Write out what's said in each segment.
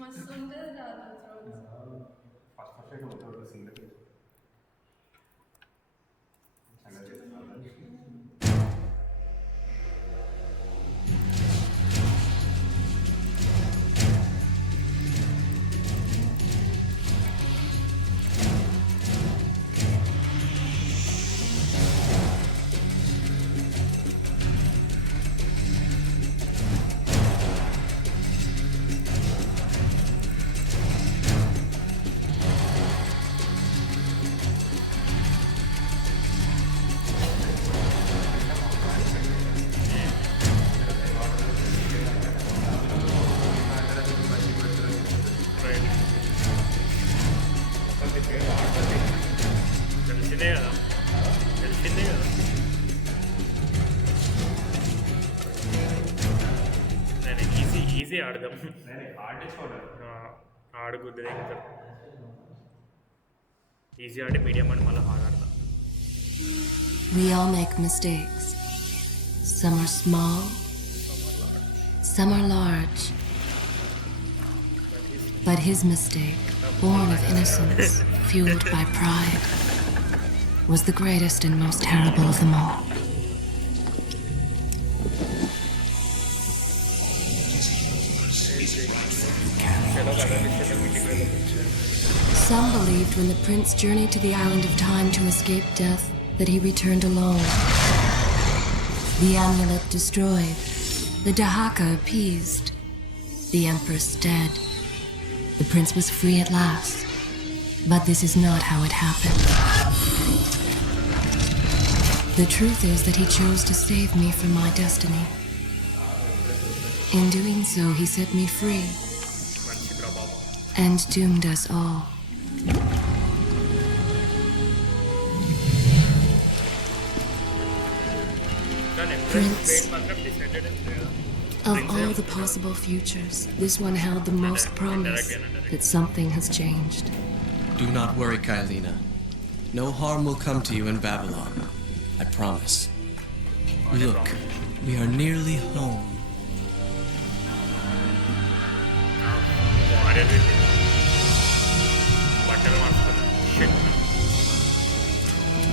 मस्त सुंदर राहतो. తెలిసిందే కదా తెలిసిందే కదా నేను ఈజీ ఆడదాం ఆడుకుద్ది ఇంకా ఈజీ ఆడి మీడియం అని మళ్ళీ హార్డ్ ఆడదాం. We all make mistakes. Some are small, some are large. But his mistake, born of innocence, fueled by pride, was the greatest and most terrible of them all. Some believed when the prince journeyed to the island of time to escape death that he returned alone. The amulet destroyed, the Dahaka appeased, the empress dead. The prince was free at last, but this is not how it happened. The truth is that he chose to save me from my destiny. In doing so, he set me free and doomed us all. Prince, of all the possible futures, this one held the most promise that something has changed. Do not worry, Kailina. No harm will come to you in Babylon. I promise. Look, we are nearly home.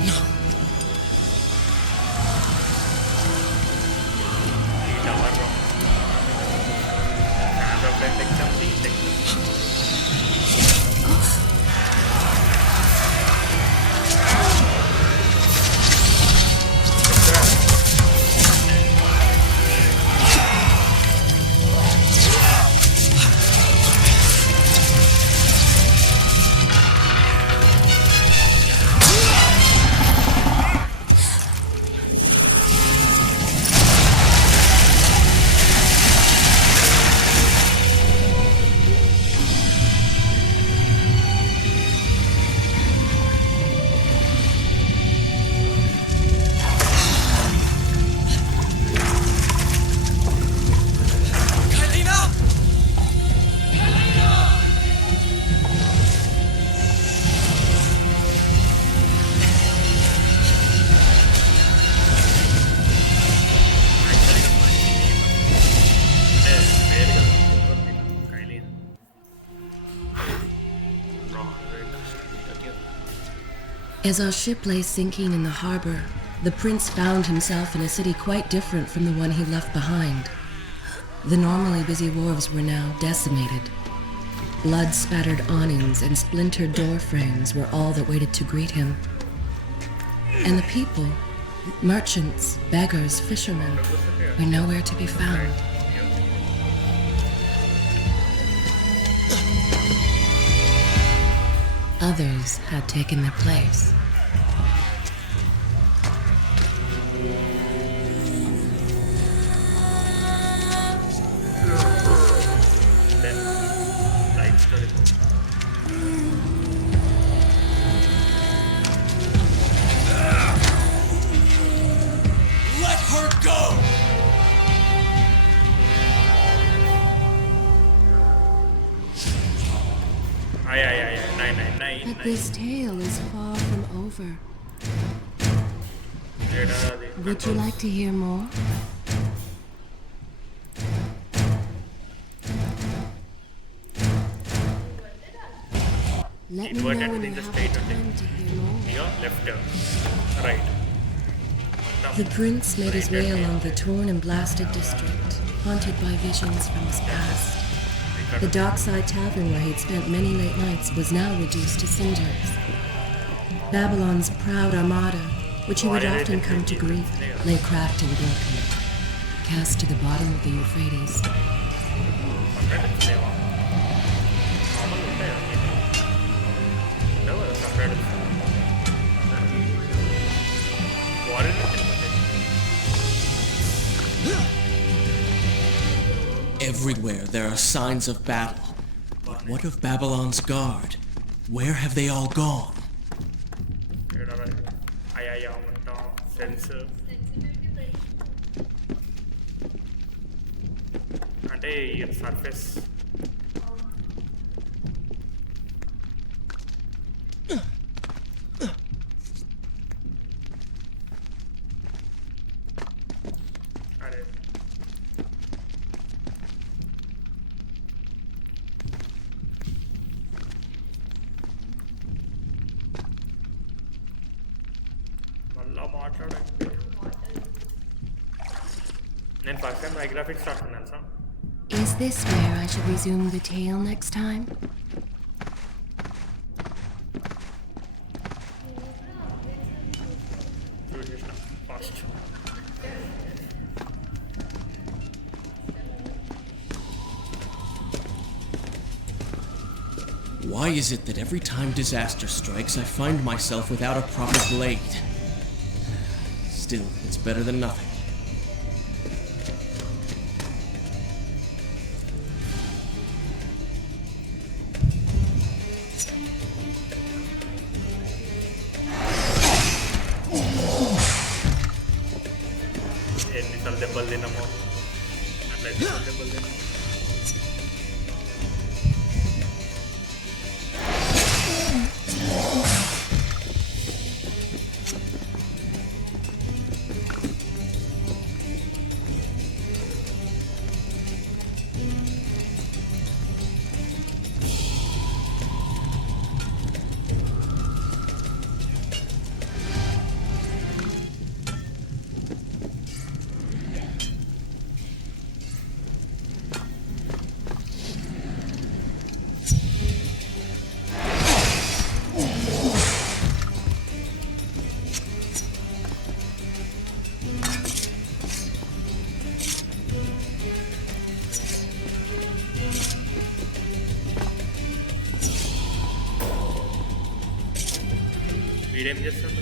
No. As our ship lay sinking in the harbor, the prince found himself in a city quite different from the one he left behind. The normally busy wharves were now decimated. Blood-spattered awnings and splintered door frames were all that waited to greet him. And the people, merchants, beggars, fishermen, were nowhere to be found. Others had taken their place. Let her go! But this tale is far from over. Would you like to hear more? Let me know Inverted when within you the have state the only. time to hear more. Your left right. The prince made his way along the torn and blasted district, haunted by visions from his past. The dockside tavern where he'd spent many late nights was now reduced to cinders. Babylon's proud armada, which he would often come to greet, lay cracked and broken, cast to the bottom of the Euphrates. Subtitles లేవా? Normal ఉంటాయా? ఉండవు కదా subtitles. What is it? Everywhere there are signs of battle. But what of Babylon's guard? Where have they all gone? అయ్యా ఉంటాం sense అంటే ఈ surface అరే మళ్ళా మాట్లాడండి నేను ఫస్ట్ టైం గ్రాఫిక్స్ రాస్తున్నాను sir Is this where I should resume the tale next time? చూసేసిన fast Why is it that every time disaster strikes, I find myself without a proper blade? Still, it's better than nothing. ఎన్నిసార్లు దెబ్బలు తిన్నామో అట్లా ఎన్నిసార్లు దెబ్బలు తిన్నాము వీడేం చేస్తాడు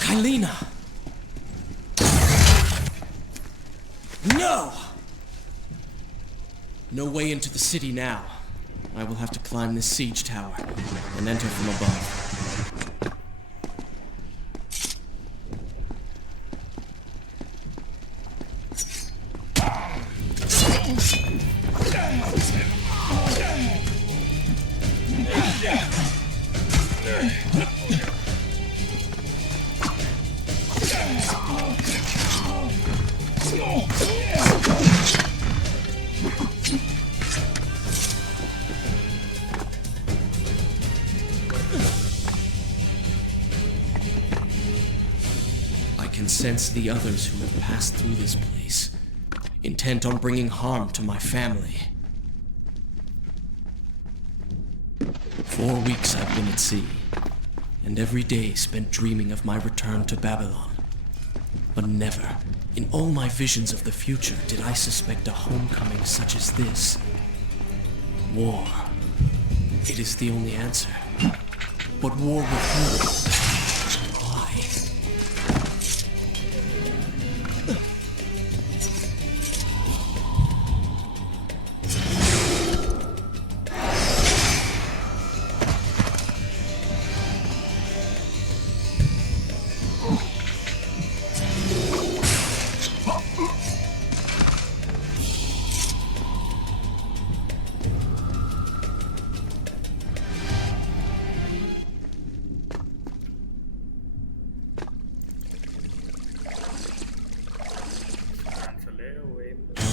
Kylina! No! No way into the city now. I will have to climb this siege tower and enter from above. I can sense the others who have passed through this place, intent on bringing harm to my family. 4 weeks I've been at sea, and every day spent dreaming of my return to Babylon. But never, In all my visions of the future, did I suspect a homecoming such as this? War. It is the only answer. But war with whom? Why?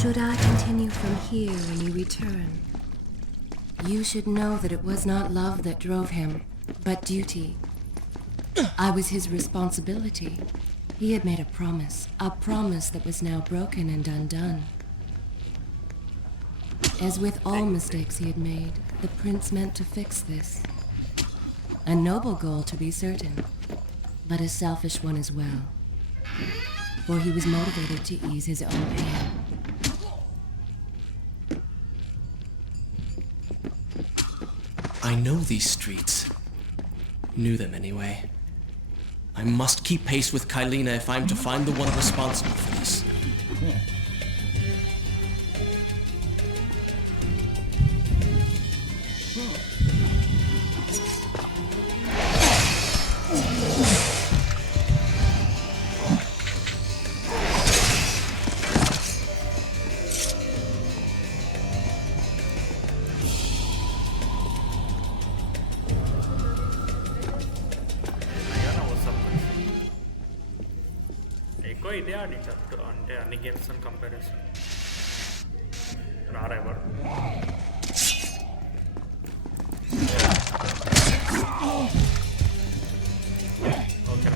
Should I continue from here when you return? You should know that it was not love that drove him, but duty. I was his responsibility. He had made a promise that was now broken and undone. As with all mistakes he had made, the prince meant to fix this. A noble goal, to be certain, but a selfish one as well. For he was motivated to ease his own pain. I know these streets. Knew them anyway. I must keep pace with Kylina if I'm to find the one responsible for this. ఎక్కువ ఇదే ఆడించట్టు అంటే అన్ని games అని comparison రారా ఎవరు okay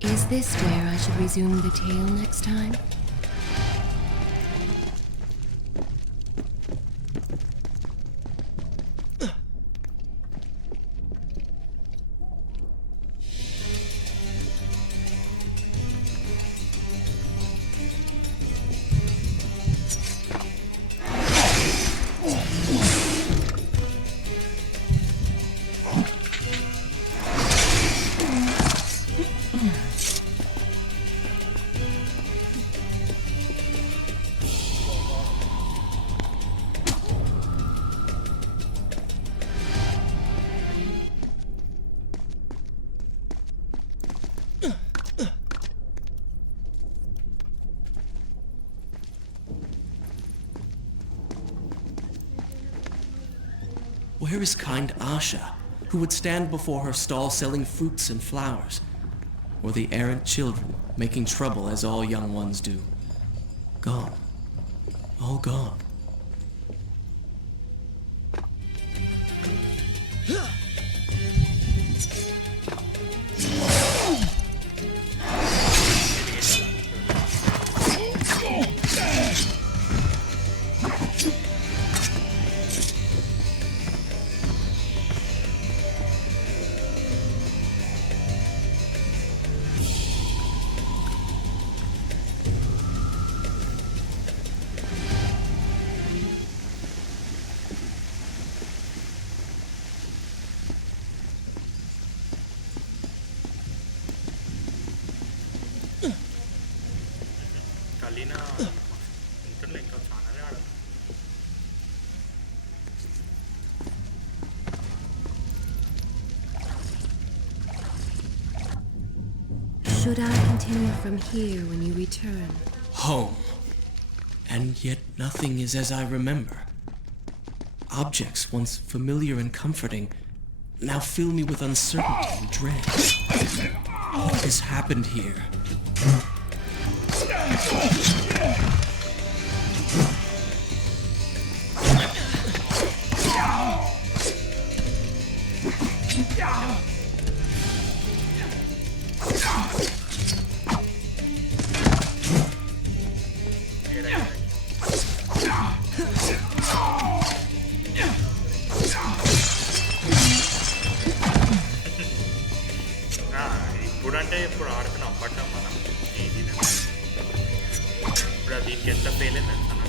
Is this where I should resume the tale next time? Where is kind Asha, who would stand before her stall selling fruits and flowers? Or the errant children, making trouble as all young ones do? Gone. All gone. కలినా ఇంటర్లో ఇంకా చాలానే ఆడాలి. Should I continue from here when you return? Home. And yet nothing is as I remember. Objects once familiar and comforting now fill me with uncertainty and dread. What has happened here? ఇప్పుడంటే ఇప్పుడు ఆడుతున్నాం అప్పట్లో మనం ఈజీనే. ఇప్పుడు దీనికి ఎంత fail అయింది అంటున్నాను.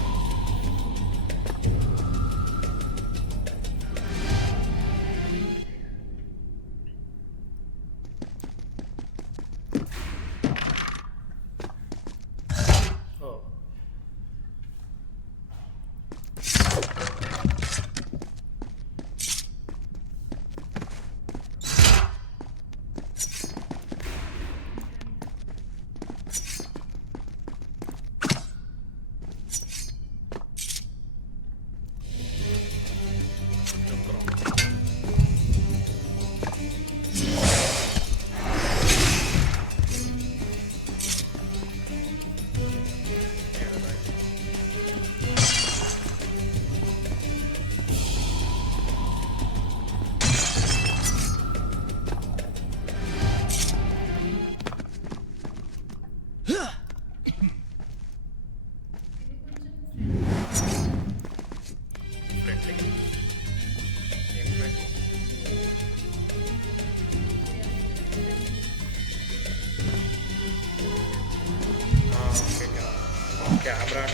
Camera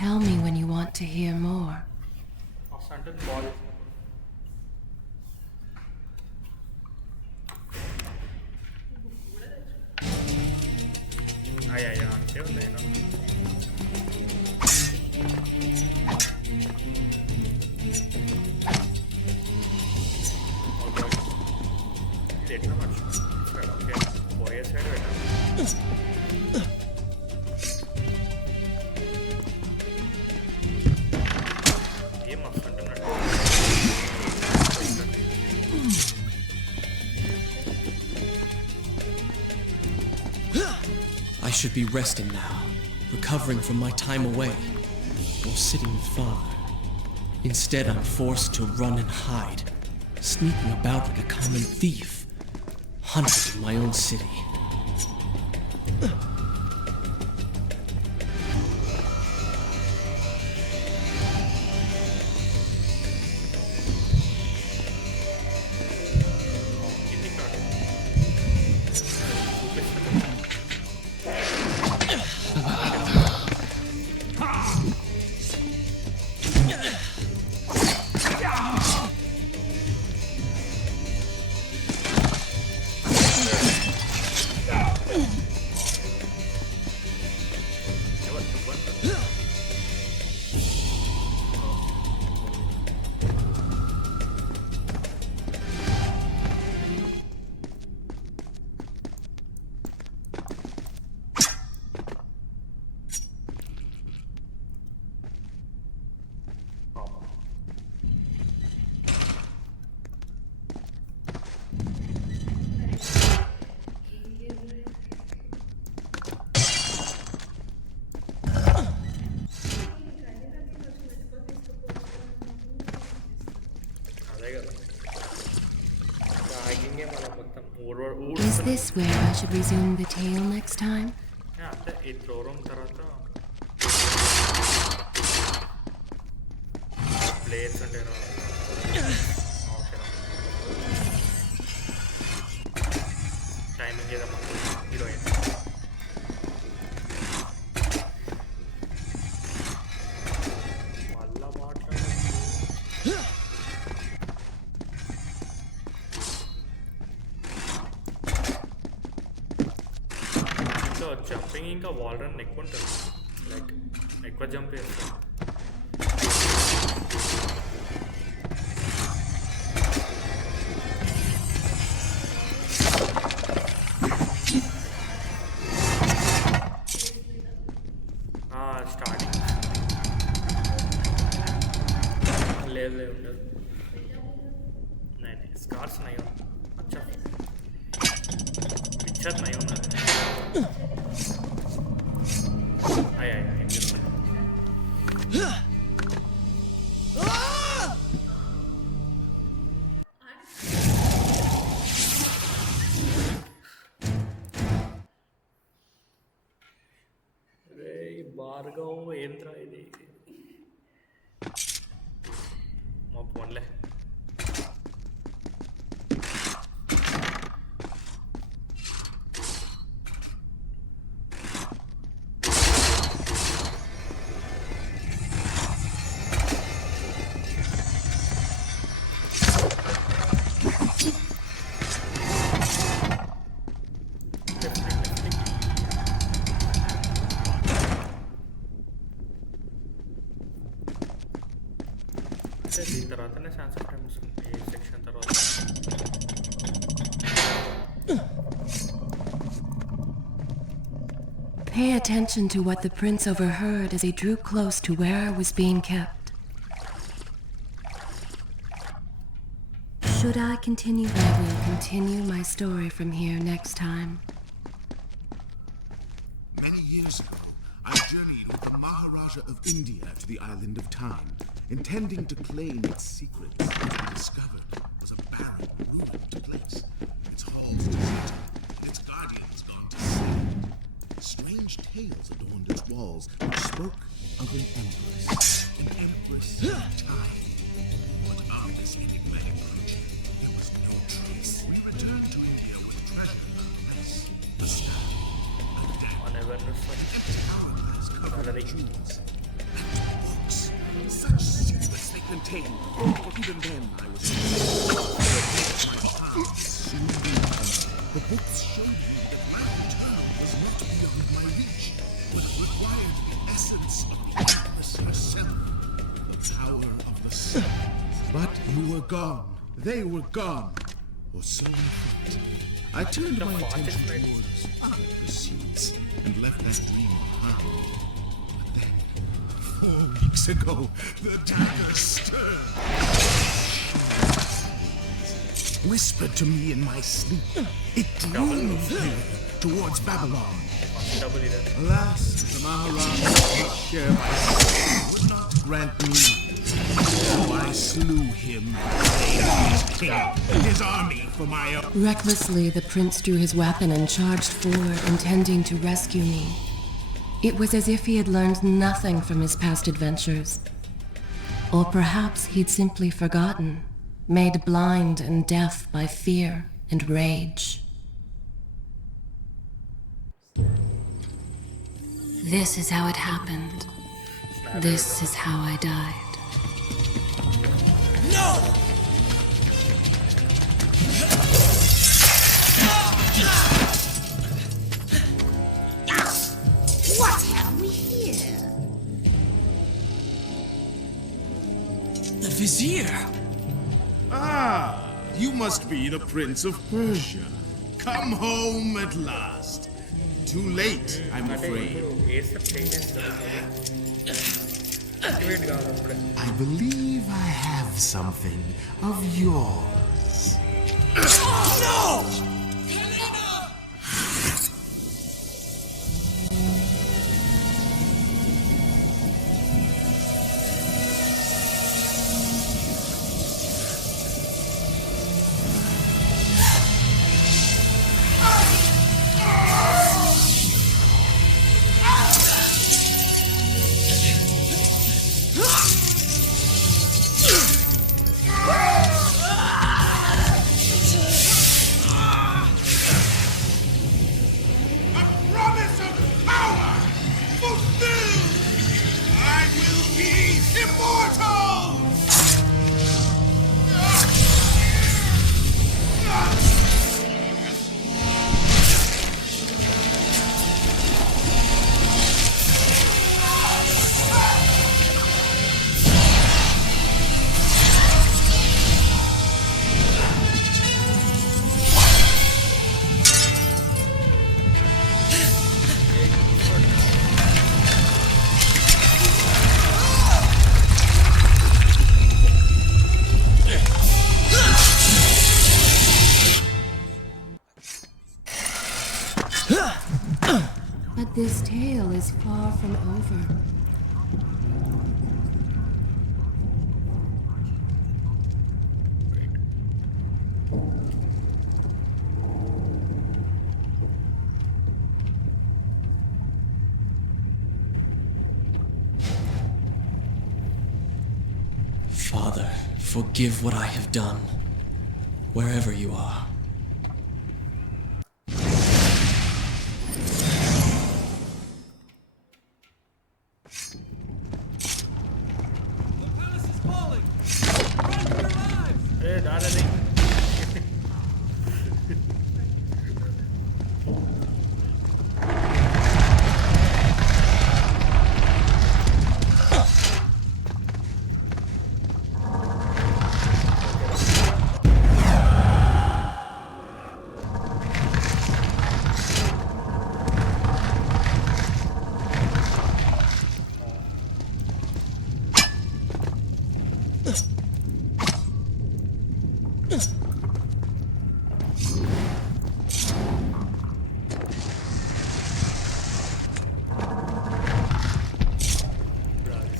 Tell me when you want to hear more. అంటే బాల్ అయ్యా అంతే ఉంది అయినా ఇది ఎట్లా మర్చిపోయాడు. ఓకే పోయే సైడ్ పెట్టాలి. ఏం మస్తు అంటున్నాడు. I should be resting now, recovering from my time away, or sitting with Father. Instead, I'm forced to run and hide, sneaking about like a common thief, hunted in my own city. this where I should resume the tale next time? అంటే ఈ throw room తర్వాత players అంటే timing ఏదమ్మా heroine మళ్ళా మాట్లాడు so jumping ఇంకా wall run ఎక్కువ ఉంటుంది లైక్ ఎక్కువ జంప్ చేస్తాను స్టార్టింగ్ లేదు లేదు ఉండదు नहीं स्कार्स नहीं हो अच्छा पिक्चर नहीं होना आया భార్గవ్ ఏంట్రా ఇది మా ఫోన్లే దీని తర్వాతనే ఛాన్స్ ఆఫ్ టైం వస్తుంది ఈ సెక్షన్ తర్వాత Pay attention to what the prince overheard as he drew close to where I was being kept. Should I continue? I will continue my story from here next time. Many years ago, I journeyed with the Maharaja of India to the island of Time, intending to claim its secrets. What I discovered was a barren, ruined place. Its halls deserted, its guardians gone to sea. Strange tales adorned its walls, which spoke of an empress of Time. But of this enigmatic creature, there was no trace. We returned to India with treasure nonetheless. The sky, a dagger, on awareness hourglass covered Gallery. with jewels, and books. Such secrets they contain. But even then, I was soon be done. The books showed me that my return was not beyond my reach, but required the essence of the Empress herself, the power of the sun. But you were gone. They were gone. Or so I thought. I turned my attention towards other pursuits and left that dream behind. But then, 4 weeks ago, the dagger stirred. Whispered to me in my sleep. It drew me here, towards Babylon. double either Alas, the Maharaja would not share my secret, would not grant me. So I slew him and claimed his king, his army for my own. Recklessly, the prince drew his weapon and charged forward, intending to rescue me. It was as if he had learned nothing from his past adventures. Or perhaps he'd simply forgotten, made blind and deaf by fear and rage. This is how it happened. This is how I died. No! What have we here? The Vizier! Ah, you must be the Prince of Persia. Come home at last. Too late, I'm అంటే afraid. ఇప్పుడు వేస్తే players activate కావాలి అప్పుడే I believe I have something of yours. No! tale is far from over. Father, forgive what I have done, wherever you are. Hey, darling.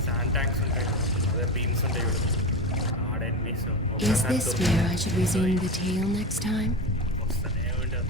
Sand tanks ఉంటాయి కదా, అదే beams ఉంటాయి కదా, ఆడ enemies Is ఒక్కసారి this where I should resume the tale next time? వస్తూనే ఉంటారు.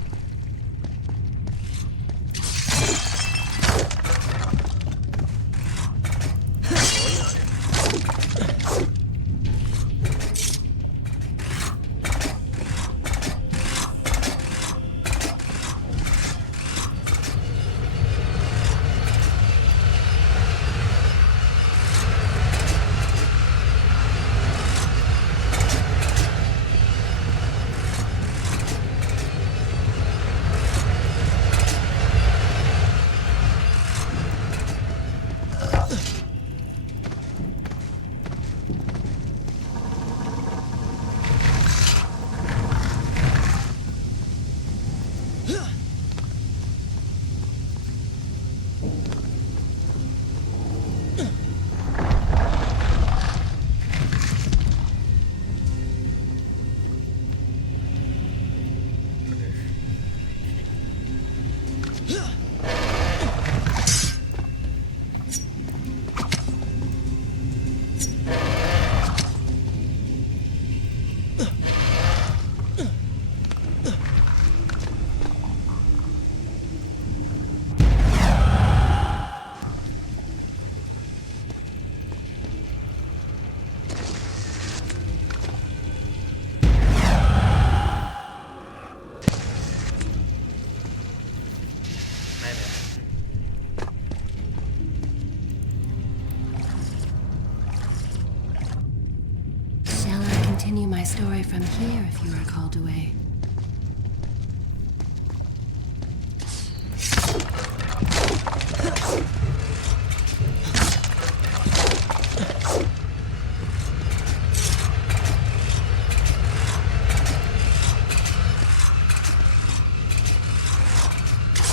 Shall I continue my story from here if you are called away?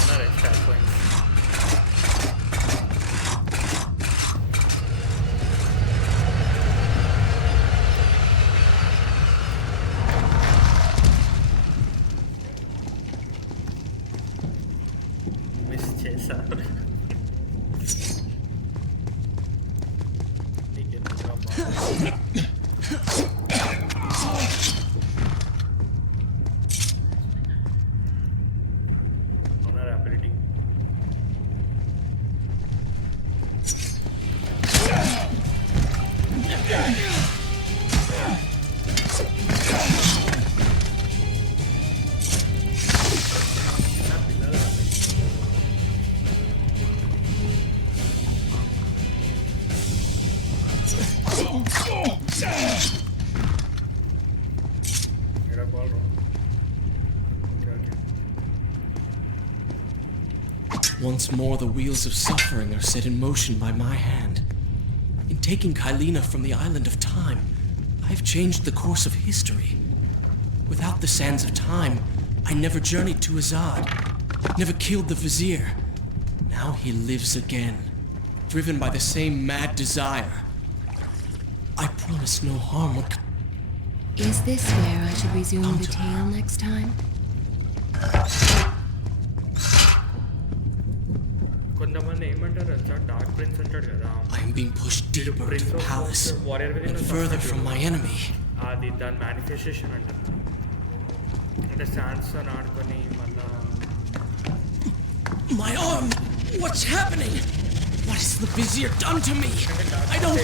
ఉన్నారు స్టార్ట్ పాయింట్. మిస్ చేశారు. నీకెందుకు అమ్మా? ఉన్నారు అబిలిటీ. చిన్న పిల్లలు ఎక్కడ బాల్ రా. Okay okay. Once more, the wheels of suffering are set in motion by my hand. In taking Kylina from the island of time, I have changed the course of history. Without the sands of time, I never journeyed to Azad, never killed the vizier. Now he lives again, driven by the same mad desire. I promise no harm would come. Is this where I should resume the tale next time? కొంతమంది వాళ్ళు ఏమంటారు తెలుసా dark prince ఉంటాడు కదా I am being pushed deeper into the palace, warrior with and further from my enemy. అది దాని manifestation అంటారు అంటే శాండ్స్తో ఆడుకొని మళ్ళా My arm! What's happening? What has the vizier done to me? I don't...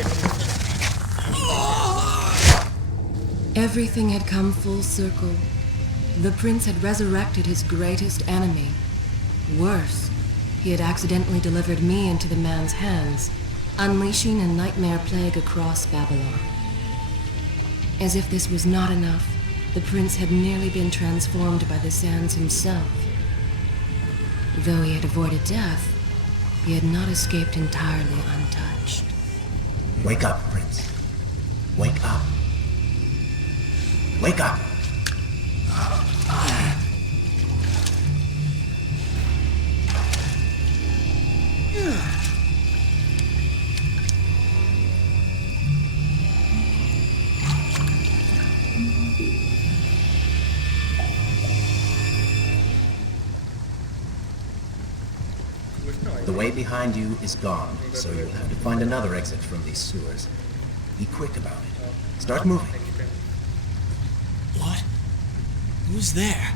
Everything had come full circle. The prince had resurrected his greatest enemy. Worse, he had accidentally delivered me into the man's hands, unleashing a nightmare plague across Babylon. As if this was not enough, the prince had nearly been transformed by the sands himself. Though he had avoided death, he had not escaped entirely untouched. Wake up, Prince. Wake up. Wake up! The way behind you is gone, so you'll have to find another exit from these sewers. Be quick about it. Start moving. What? Who's there?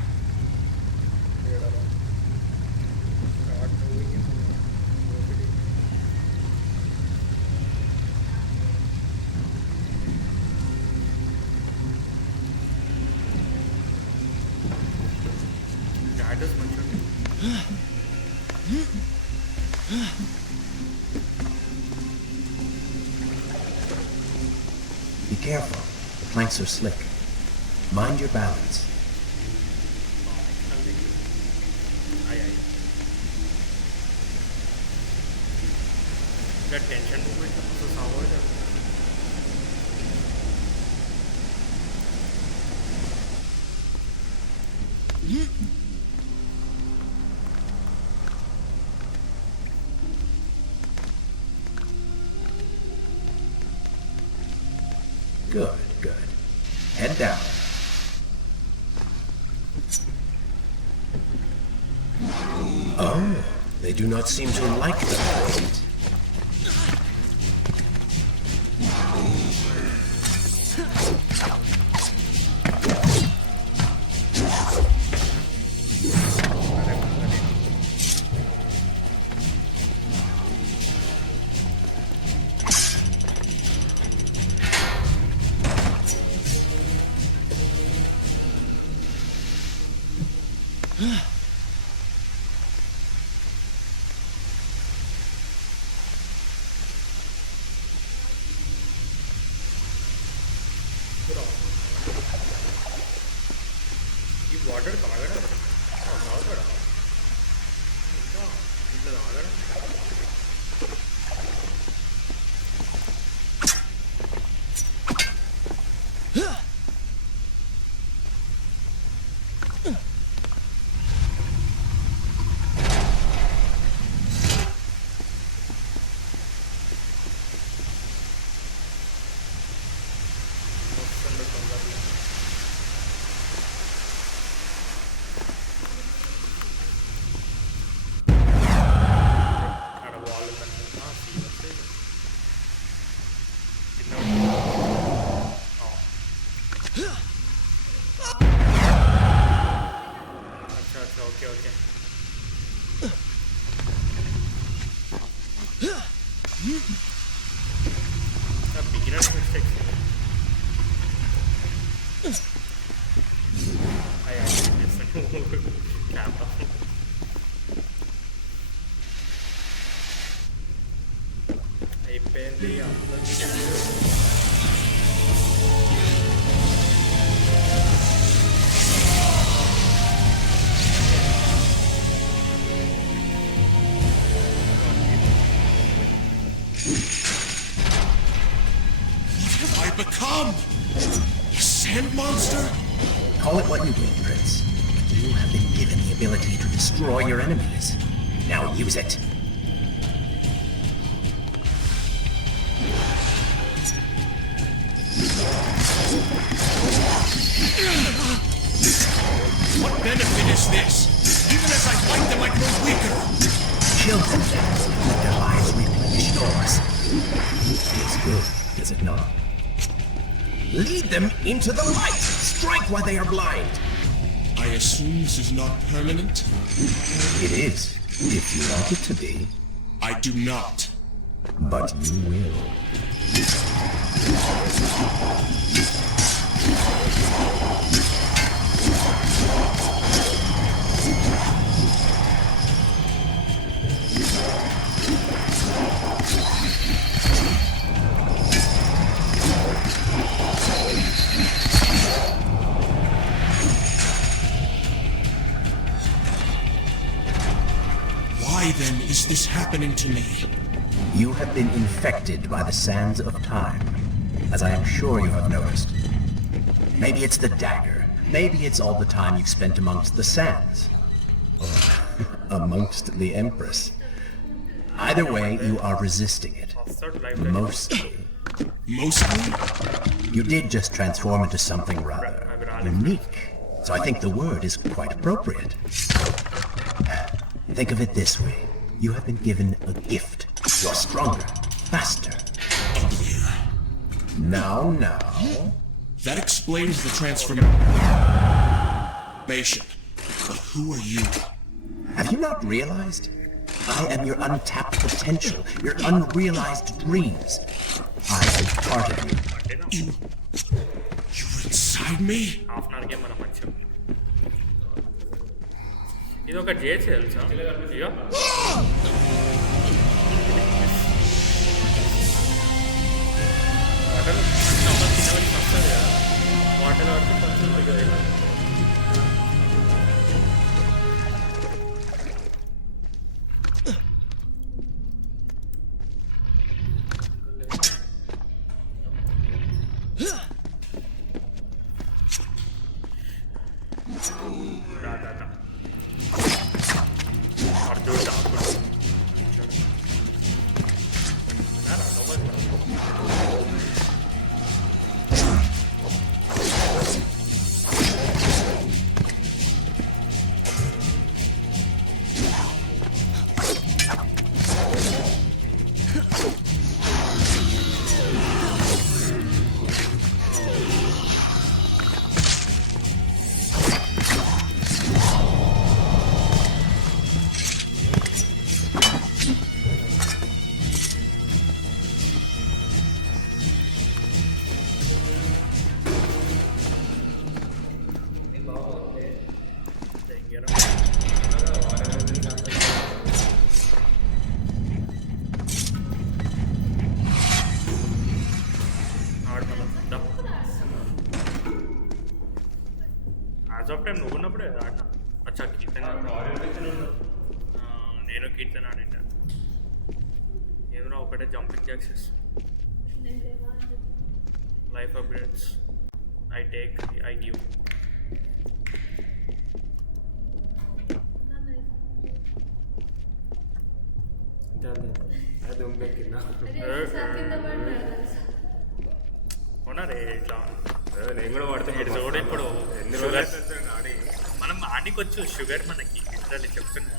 That is much. Be careful. The planks are slick. Mind your balance. That tension movement also sour. Good, good. Head down. Oh, they do not seem to like the point. ఈ water తాగడం తాగుతాడా ఇంకా ఇట్లా తాగడం beginner's mistakes. I actually missed camera. అయిపోయింది I become? A sand monster? Call it what you will, Prince. You have been given the ability to destroy your enemies. Now use it. What benefit is this? Even as I fight them, I grow weaker. Kill them then. Let does it not? Lead them into the light! Strike while they are blind! I assume this is not permanent? It is, if you want it to be. I do not. But you will. Why then is this happening to me? You have been infected by the sands of time, as I am sure you have noticed. Maybe it's the dagger. Maybe it's all the time you've spent amongst the sands. Or amongst the Empress. Either way, you are resisting it. Mostly. Mostly? You did just transform into something rather unique. So I think the word is quite appropriate. Think of it this way. You have been given a gift. You're stronger, faster. Now. That explains the transformation. But who are you? Have you not realized? I am your untapped potential, your unrealized dreams. I am part of you. You're inside me? Half an అవర్కే మనం వచ్చాం. ఇది ఒక జేసి తెలుసా ఇక water చిన్నవాడికి వస్తుంది కదా water వరకు వస్తుంది కదా యాజ్ ఆఫ్ టైం నువ్వు ఉన్నప్పుడే ఆడినా అచ్చా కీర్తన నేను కీర్తన ఆడింటా ఏదైనా ఒకటే jumping jacks life upgrades I take I give అవునారే ఇట్లా నేను కూడా వాడుతాను కూడా ఇప్పుడు షుగర్ మనం ఆడికొచ్చు షుగర్ మనకి లిటరల్లీ చెప్తున్నా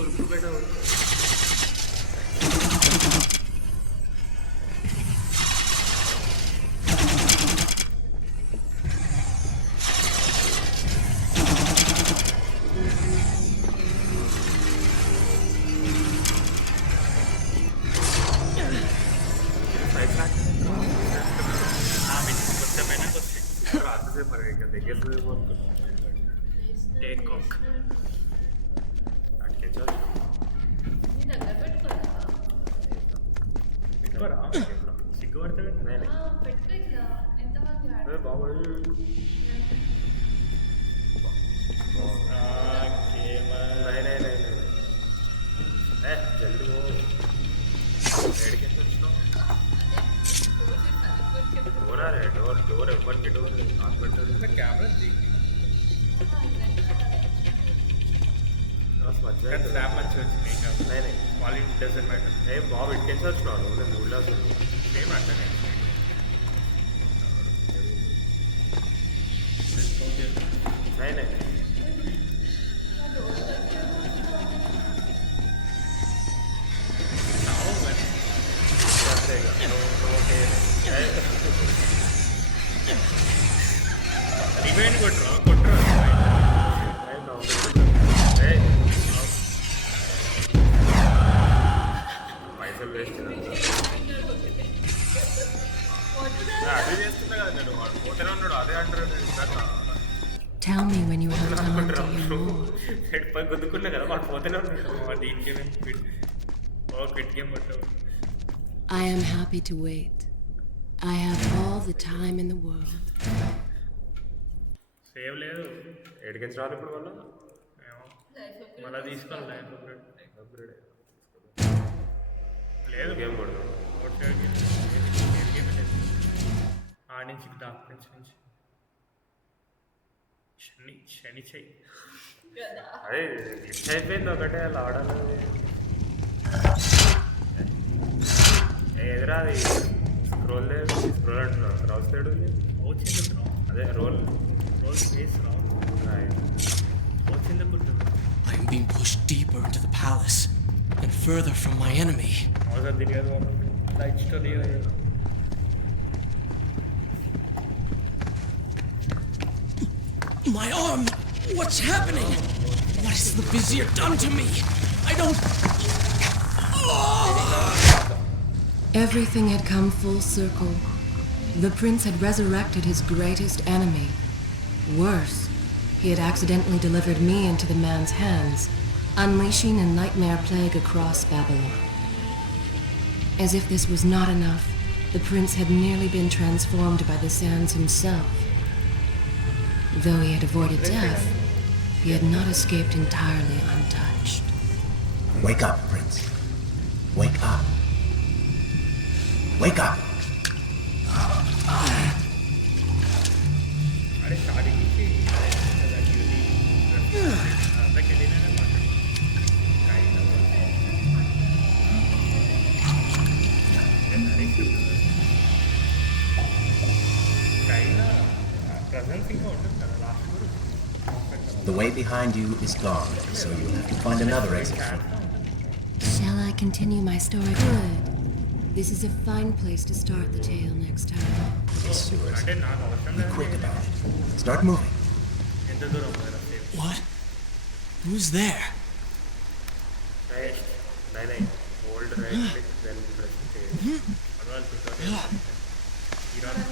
ఉరుకు బయట బాబు ఇటుకేసి వచ్చినావు నేను ఊళ్ళో సేమ్ అట్లనే me when you have time to hear more. Head పై గుద్దుకున్నా కదా వాడు పోతేనే ఉన్నాడు దీనికి క్విట్ గేమ్ కొట్టావు. I am happy to wait. I have all the time in the world. Save లేదు ఎడికించి రాదు ఇప్పుడు వాళ్ళు ఏమో మళ్ళీ తీసుకోవాలి లైఫ్ అప్గ్రేడ్ లేదు గేమ్ కొడదాం. ఆడి నుంచి డాక్ ప్రిన్స్ నుంచి శని చెయ్యి అదే గ్లిచ్ అయిపోయింది ఒకటే అలా ఆడాలి. ఎదురా అది స్క్రోల్ లేదు స్క్రోల్ అంటున్నా క్రాస్ సైడ్ ఉంది వచ్చింది బ్రో అదే రోల్ స్పేస్ రావు వచ్చింది గుర్తుంది. I am being pushed deeper into the palace and further from my enemy. అవసరం తెలియదు light story My arm! What's happening? What has the vizier done to me? I don't... Everything had come full circle. The prince had resurrected his greatest enemy. Worse, he had accidentally delivered me into the man's hands, unleashing a nightmare plague across Babylon. As if this was not enough, the prince had nearly been transformed by the sands himself. Though he had avoided death, he had not escaped entirely untouched. Wake up, Prince. Wake up. Wake up. అరే starting నుంచి అందరికి వెళ్ళినా China presence ఇంకా ఉంటుంది కదా last The way behind you is gone, so you'll have to find another exit. Shall I continue my story? Good. This is a fine place to start the tale next time. These sewers. అంటే నాకు అవసరం Be quick about it. Start moving. ఎంత దూరం పోయినా safe What? Who's there? Right nine old right click then press చేయండి. అదవాళ్ళు tutorial ఈరోజు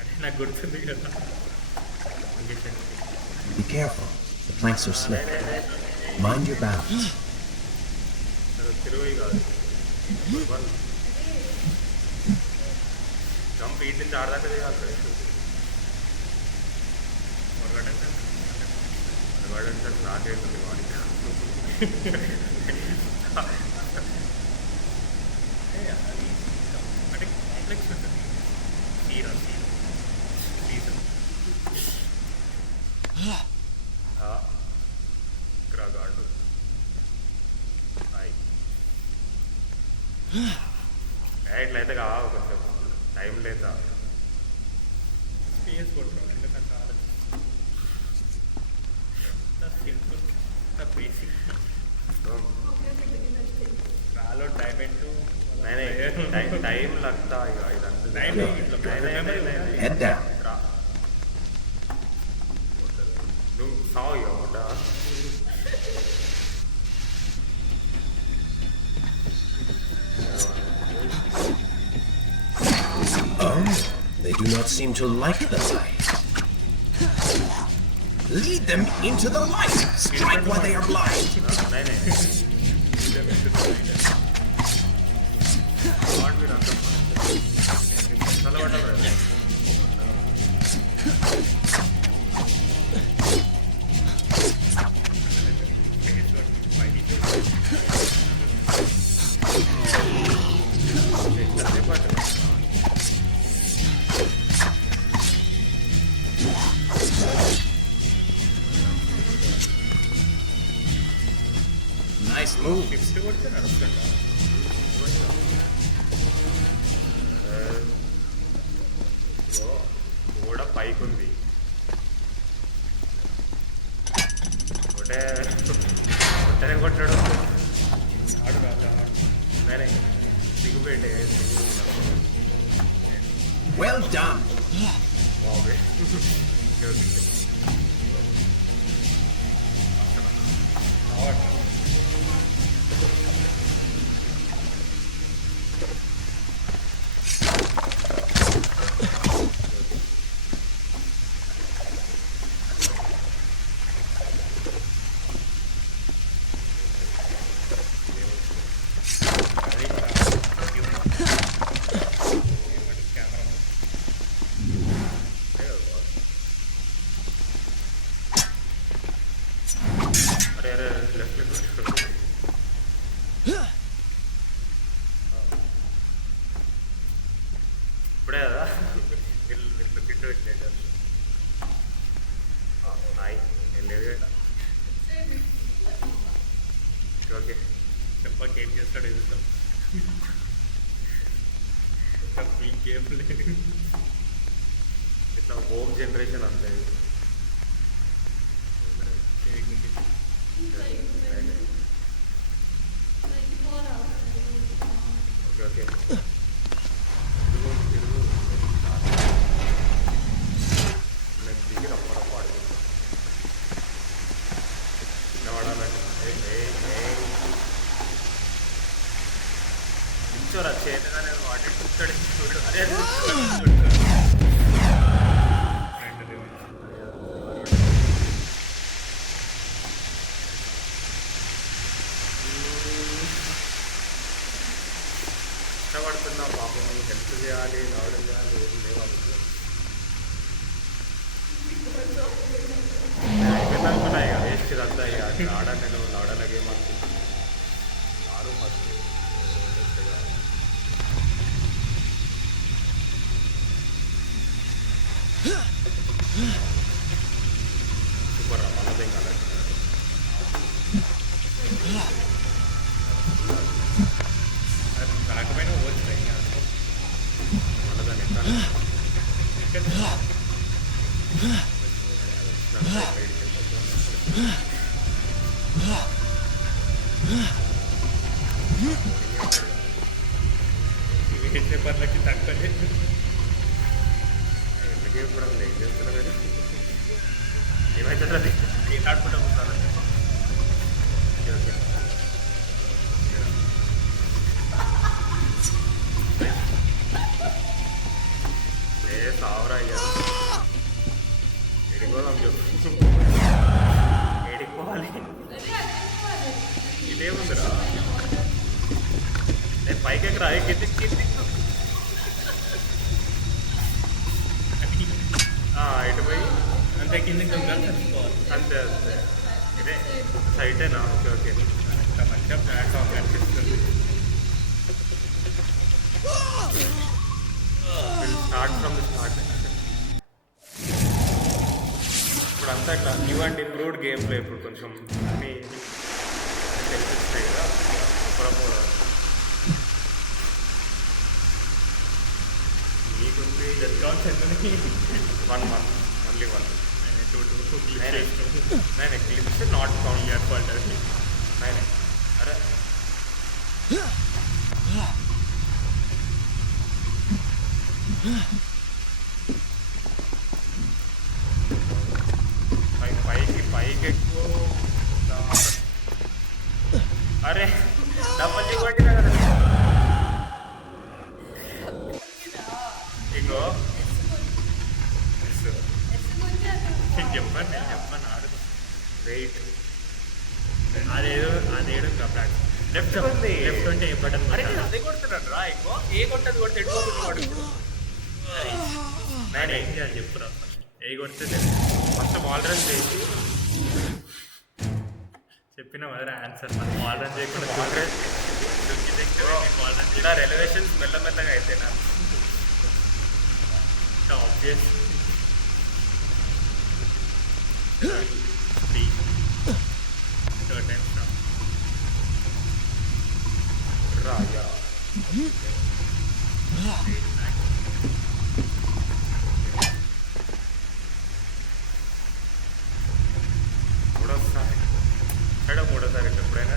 అంటే నాకు గుర్తుంది కదా Be careful. The planks are slick. Mind your balance. అది తిరుగు కాదు జంప్ ఇటు నుంచి ఆడదాకా చేయాలి. అడగడంటే నాకేంటుంది వాడికి అంటే కాంప్లెక్స్ ఉంటుంది సీరా గ్రాగాడు ఇట్లయితే కావాలి కొంచెం టైం లేదా స్పేస్ కొట్టడం ఎందుకంటే సింపుల్ బేసిక్ రాలో డైమండ్ टाइम लगता है Head down. Oh, they do not seem to like the light. Lead them into the light. Strike while they are blind. Nice move. కూడా పైకి ఉంది ఒకటే కొట్టాడు ఆడు కాదు నేనే దిగుపెట్టే Well done. అరే లెఫ్ట్ ఇప్పుడే కదా వీళ్ళు కిట్టు పెట్టలేదు హాయ్ ఏం లేదు కదా ఓకే చెప్పక ఏం చేస్తాడు ఎదుగుతాం ఈ గేమ్ లేదు ఇట్లా హోమ్ జనరేషన్ అంతే ఓకే ఓకే తిరుగు తిరుగు నేను దిగి రప్ప ఆడుకుంటాను వాడాలంటే నిల్చోరా చేతగానే వాడి కూర్చోడు చూడు అరే ఇష్టపడుతున్నా పాపం హెల్ప్ చేయాలి రావడం చేయాలి ఏం లేవు అయిపోయిందనుకున్నా ఇక వేస్ట్ ఇదంతా ఇక ఆడాను నేను ఆడాను గేమ్ అనుకుంటున్నాను ఆరు ఫస్ట్ సూపర్ రా మనదే కదా రాకపోయినా పోవచ్చు ఇంకా మనదాన్ని వేసే పనులకి తక్కువ ఎందుకే ఇప్పుడు అసలు ఏం చేస్తున్నా కదా ఏమైతే ఏం ఆడుకుంటా ఉంటాను ఓకే ఏ సావరా అయ్యా ఎడిపోదాం చెప్పు ఎడిపోవాలి ఇదేముందిరా నేను పైకి ఎక్కడ కింది కింది ఇటు పోయి అంతే కిందికి చచ్చిపోవాలి అంతే అంతే ఇదే సైటేనా ఓకే ఓకే ఇంత మంచిగా ప్లాట్ఫామ్ కనిపిస్తుంది స్టార్ట్ ఫ్రమ్ ది స్టార్ట్ ఇప్పుడు అంతా ఇట్లా new and improved game play ఇప్పుడు కొంచెం అన్నీ తెలిసిస్తాయి కదా అప్పుడప్పుడు మీకుంది డిస్కౌంట్స్ ఎన్ని 1 month ఓన్లీ 1 नहीं क्लिप्स नॉट काउंट यार फॉल्ट नहीं अरे పైకి ఎక్కువ అరే డబ్బల్ కొట్టినా కదా ఇంకో చెప్పాను ఆడు వెయిట్ అదేదో ప్లాట్ లెఫ్ట్ లెఫ్ట్ అంటే ఏ బటన్ అరే నేను అదే కొడుతున్నాను రా ఇంకో ఏ కొట్టది కొడితే ఎడిపోతున్నాడు ఇప్పుడు నేను ఏం చేయాలి చెప్పురా ఏ కొడితే ఫస్ట్ బాల్ రన్ చేసి చెప్పిన కదా ఆన్సర్ మరి బాల్ రన్ చేయకుండా బాల్ రన్ బాల్ రన్ ఇలా రెలవేషన్స్ మెల్లమెల్లగా అయితే నా ఆబ్వియస్ రాయా మూడోసారి మూడోసారి ఎప్పుడైనా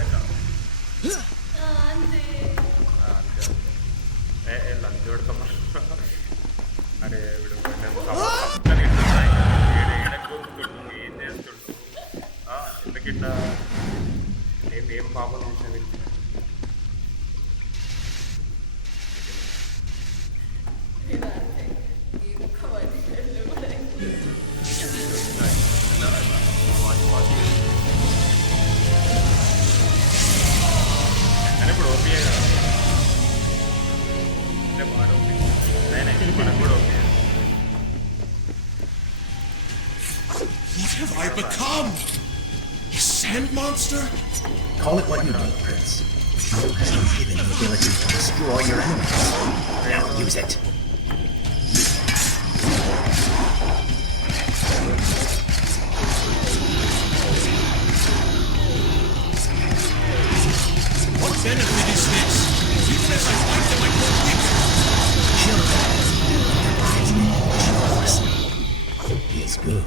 లంచ్ చూడతామా అరే వీడు ఏం చేస్తుండు ఎందుకిట్లా ఏం పాపం చేసాను ఇప్పుడు ఓపీ కదా అంటే బాగా ఓపీ మనకు కూడా OP What have I become? sand monster? Call it what you will, Prince. You have been given the ability to destroy your enemies. Now use it. What benefit is this? Even as I fight them, I grow weaker. He is good.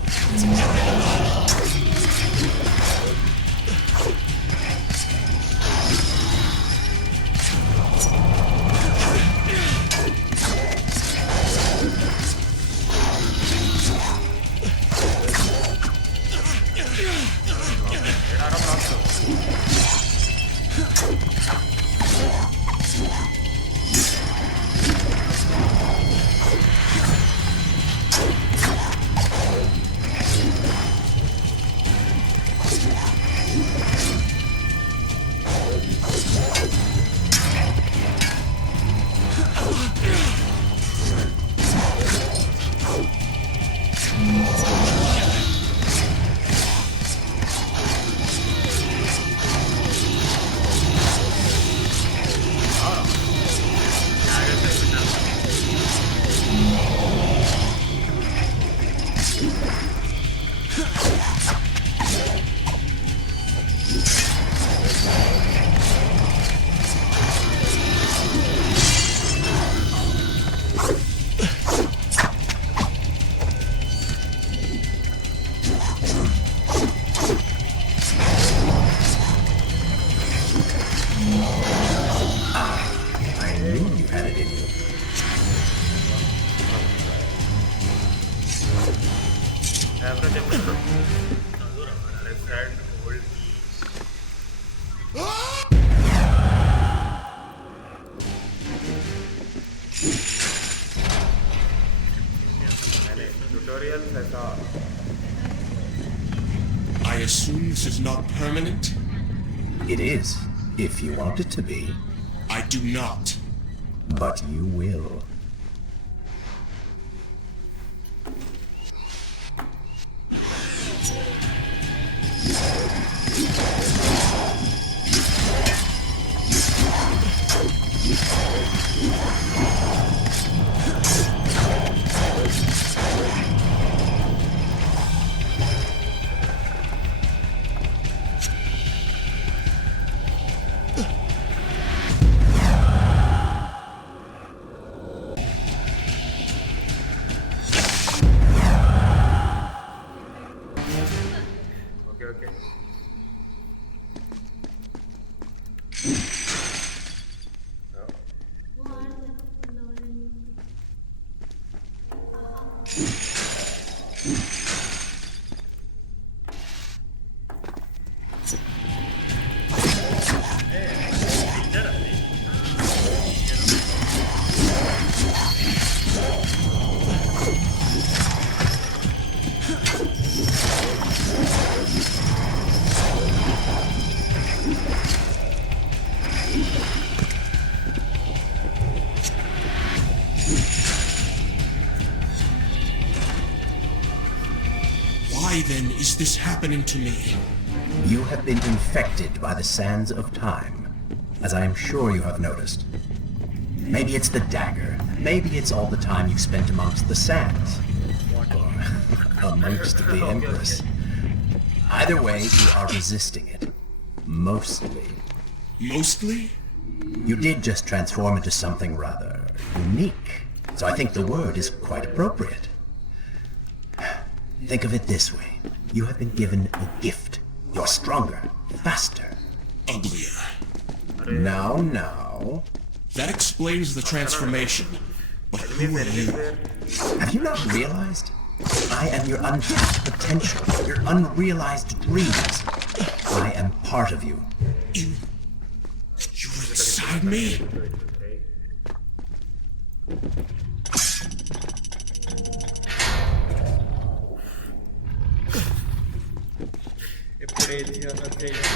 Average episode. Let's add old tutorials like I assume this is not permanent? It is, if you want it to be. I do not. But you will. okay. Why then is this happening to me? You have been infected by the sands of time, as I am sure you have noticed. Maybe it's the dagger. Maybe it's all the time you've spent amongst the sands. Or amongst the Empress. Either way, you are resisting it. Mostly. Mostly? You did just transform into something rather unique, so I think the word is quite appropriate. Think of it this way. You have been given a gift. You're stronger, faster. Uglier. Now. That explains the transformation. But who are you? Have you not realized? I am your untapped potential, your unrealized dreams. I am part of you. You're inside me? ఇప్పుడే ఇతిహాసం చేయాలి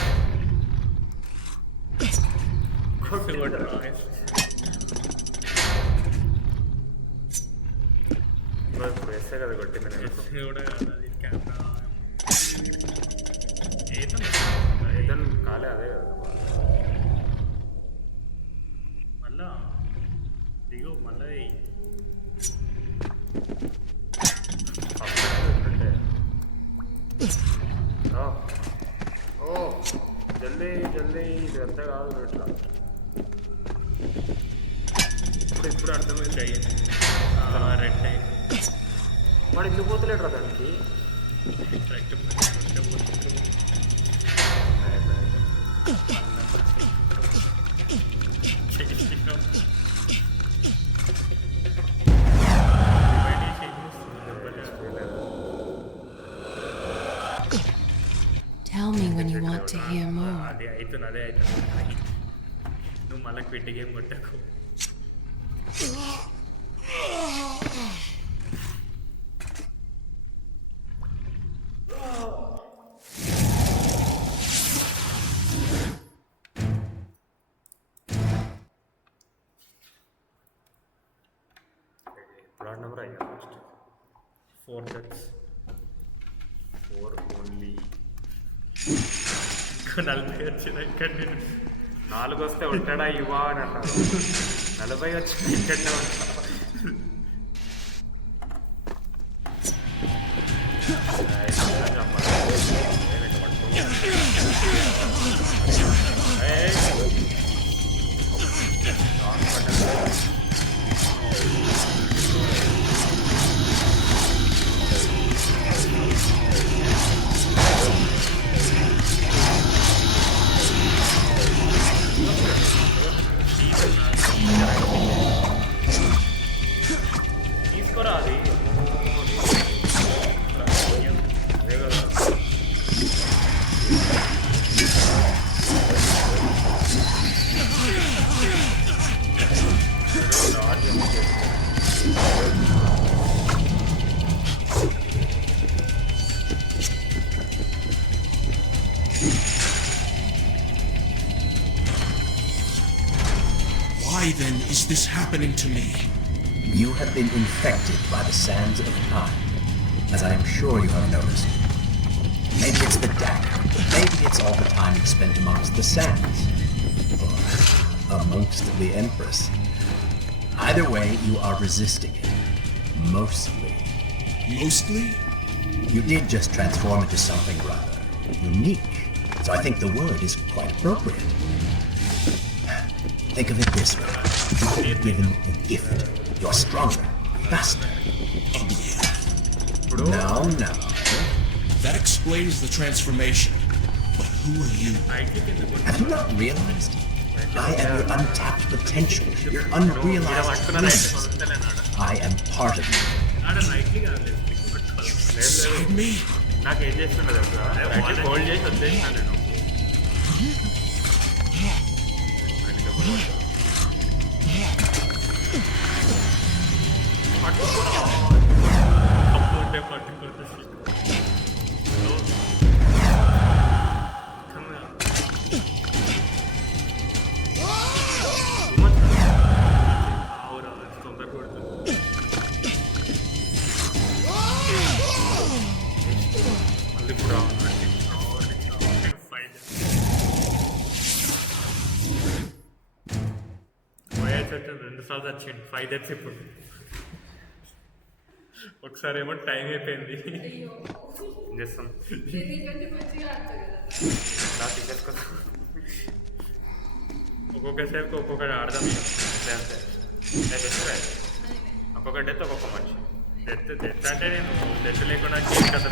కొట్టుకోవడం ఇప్పుడు వేస్తే కదా కొట్టింది నేను కూడా కాదు అది కెమెరా ఏదో కాలే అదే కదా మళ్ళా దిగు మళ్ళీ ఓ జల్దీ జల్దీ ఇది అంతా కాదు ఇట్లా ఇప్పుడు అర్థమైంది అయ్యింది రెడ్ టైం వాడు ఎందుకు పోతలేడు రా దానికి Tell me when you want to hear more. అదే అవుతుంది నువ్వు మళ్ళీ క్విట్ గేమ్ కొట్టాకు ఇప్పుడు నెంబర్ అయ్యా ఫస్ట్ 4 deaths 4 ఓన్లీ 40 వచ్చిన ఇక్కడ నేను 4 వస్తే ఉంటాడా ఇవా అని అన్నారు 40 వచ్చిన ఇక్కడనే ఉంటా తీసుకోరా అది అదే కదా Why then is this happening to me? You have been infected by the sands of time, as I am sure you have noticed. Maybe it's the dagger. Maybe it's all the time you spent amongst the sands. Or amongst the Empress. Either way, you are resisting it. Mostly. Mostly? You did just transform into something rather unique, so I think the word is quite appropriate. Think of it this way. You have been given a gift. You're stronger, faster. Now. That explains the transformation. But who are you? Have you not realized? I am your untapped potential, your unrealized dreams. I am part of you. Inside me? నాకు ఏం చేస్తున్నా తెలుసా actually hold చేసి వచ్చేసినా నేను పట్టుకోరా అప్పుంటే పట్టుకోవచ్చు తొందర కొడుతుంది మళ్ళీ బ్రౌన్ చెట్టు 2 సార్లు వచ్చింది 5 డేస్ ఇప్పుడు ఒకసారి ఏమో టైం అయిపోయింది ఏం చేస్తాం ఒక్కొక్కసేపు ఒక్కొక్కటి ఆడదాం అంతే బెస్ట్ ఒక్కొక్క డెత్ ఒక్కొక్క మనిషి డెత్ అంటే నేను డెత్ లేకుండా కేక్ కథ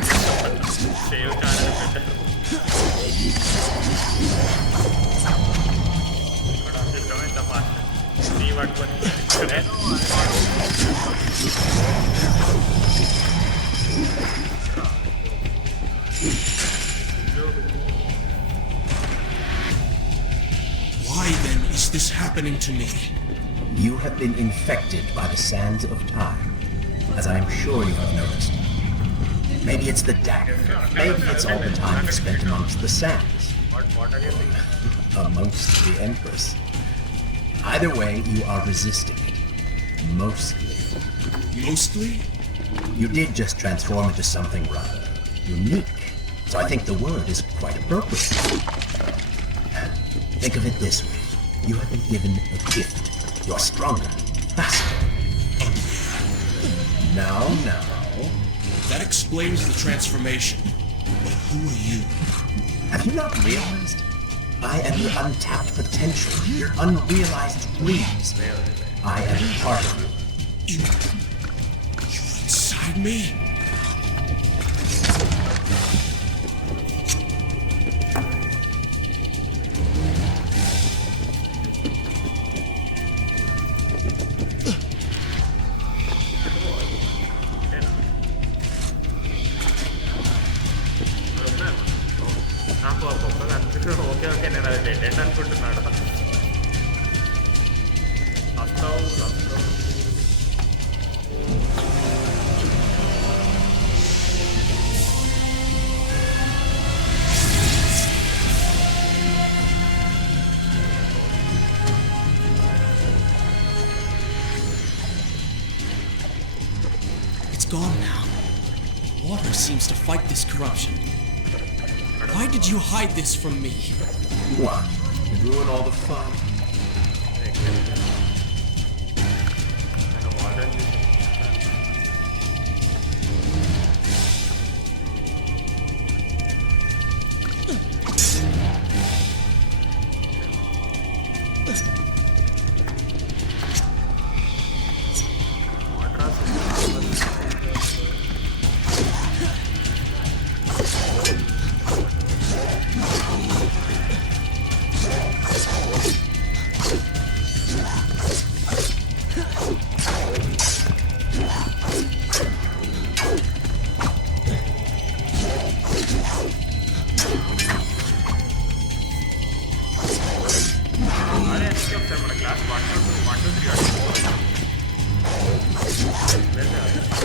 సేవ్ కాదని పెట్టాను ఇక్కడ సిస్టమ్ ఎంత ఫాస్ట్ నీ పట్టుకొని Why then is this happening to me? You have been infected by the sands of time, as I am sure you have noticed. Maybe it's the dagger. Maybe it's all the time you spent amongst the sands. Amongst the Empress. Either way, you are resisting it. Mostly. Mostly? You did just transform into something rather unique, so I think the word is quite appropriate. Think of it this way. You have been given a gift. You're stronger, faster, and now. That explains the transformation. But who are you? Have you not realized? I am your untapped potential, your unrealized dreams. I am part of you. You're inside me? నాకు ఆ బొమ్మలు అందరూ okay నేను అది dead అనుకుంటున్నాడు. వస్తావు. It's gone now. Water seems to fight this corruption. Why did you hide this from me? What? You ruin all the fun. నేను water మన క్లాస్ 1 2 3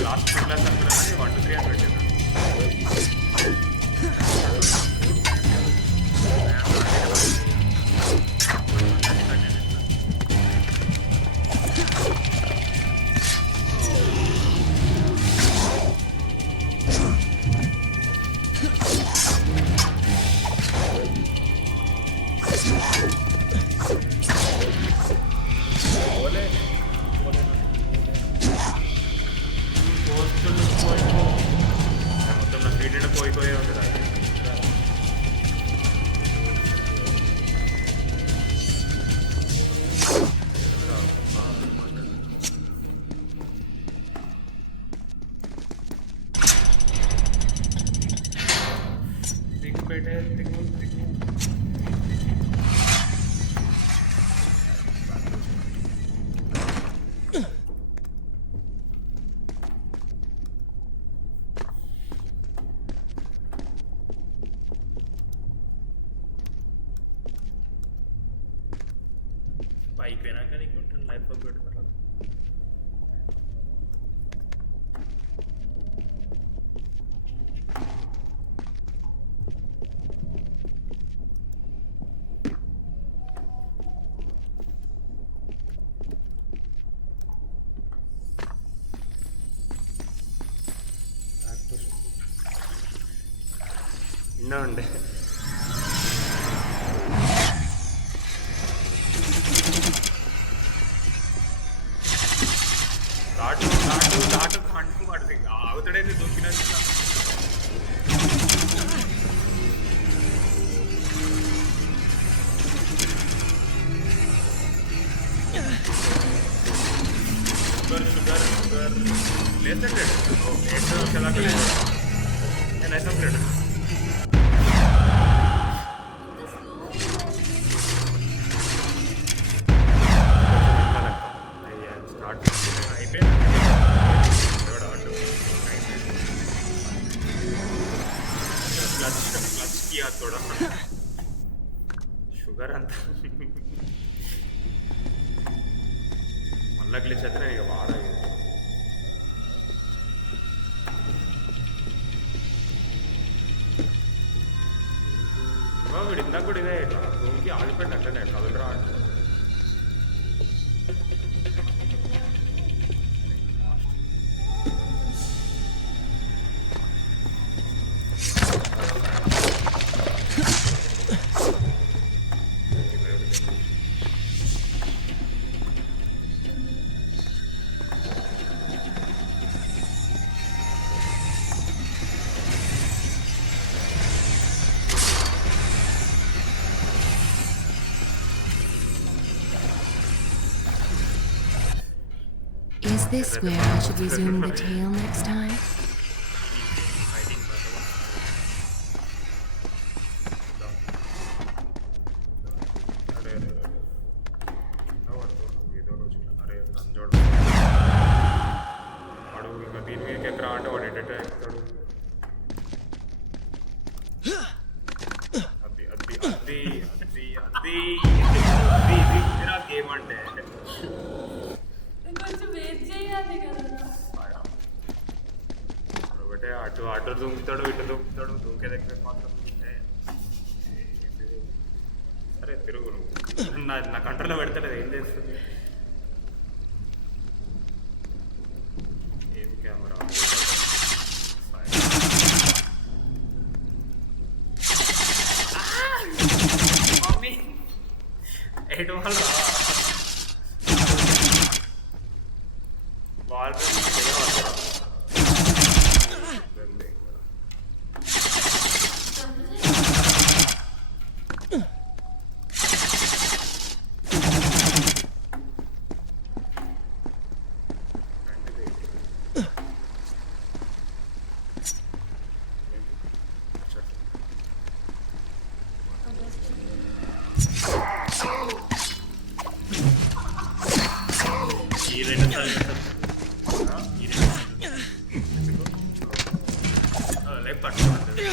లాస్ట్ క్లాస్ అనుకున్నా కానీ 1 2 3 అని పెట్టాను. మొత్తం నా ఫీల్డ్ పోయిపోయే ఉంటుంది అది. పైకి పోయినాక నీకు ఉంటుంది లైఫ్ పెడతారు. ఇన్నా ఉండే దాటు కంటు పడుతుంది ఆగుతాడైతే దొరికినట్టు. షుగర్ లేదంటే ఏంటో చలాక లేదు నేనైతే బ్రెడ్ क्लच किया थोड़ा शुगर अंत मल्ल ग्लिच అయితే ఇక వాడదు. వీడు ఇందాక కూడా ఇదే రూమ్కి ఆగిపోయింది అట్లనే కదలరా అంటే this where I should resume the tale next time? Fighting అరే ఏదో రోజు అరే నంజోడు వాడు ఇంకా దీని మీదకి ఎక్కడ అంటే వాడు ఎడిటర్ ఎక్కుతాడు అది అది అది అది అది అది ఇది గేమ్ అంటే కొంచెం వెయిట్ చేయాలి కదా ఒకటే అటు అటు దూకుతాడు ఇటు దూకుతాడు దూకే దగ్గర మాత్రం అరే తిరుగు నా కంట్రోల్లో పెడతలేదు ఏం చేస్తుంది ఏం కెమెరా మమ్మీ ఎటు వల్ల బాల్ ఈ రెండు లేక పట్టుకుంటుంది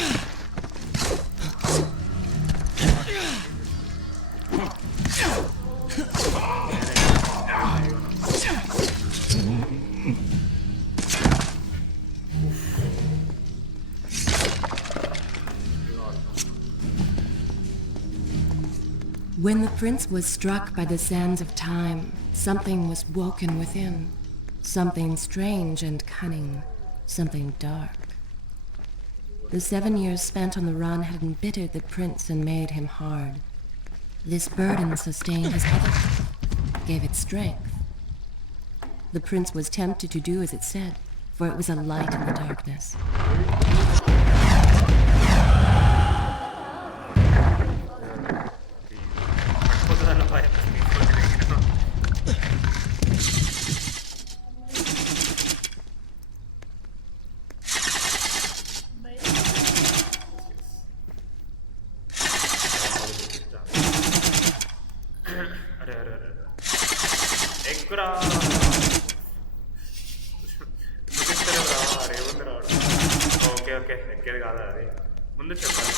When the prince was struck by the sands of time, something was woken within. Something strange and cunning. Something dark. The 7 years spent on the run had embittered the prince and made him hard. This burden sustained his health, gave it strength. The prince was tempted to do as it said, for it was a light in the darkness. అరే అరే అరే ఎక్కురా రేవుంది రావడం okay okay ఎక్కేది కాదా అది ముందు చెప్పాలి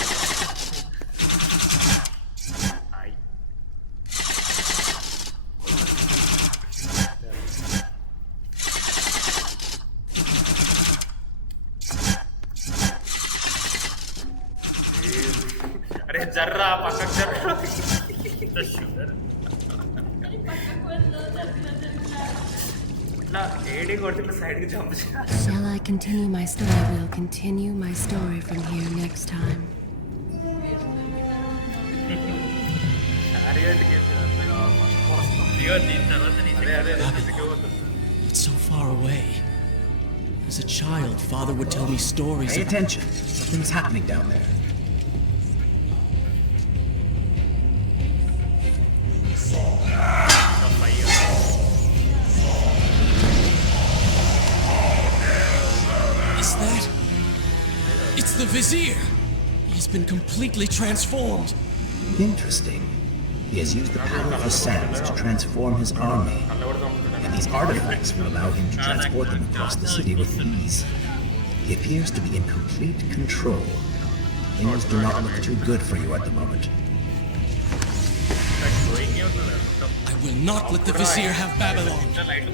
hi అరే జర్రా పక్కకు జర్రా sugar Shall I continue my story? I will continue my story from here next time. It's so far away. As a child, Father would tell me stories Pay of... attention. Something's happening down there. Is that... It's the Vizier! He's been completely transformed. Interesting. He has used the power of the sands to transform his army. And these artifacts will allow him to transport them across the city with ease. He appears to be in complete control. Things do not look too good for you at the moment. I will not let the Vizier have Babylon.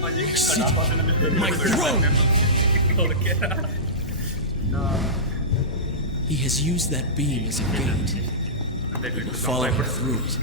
My city, my throne! He has used that beam as a gate. We will follow him through it.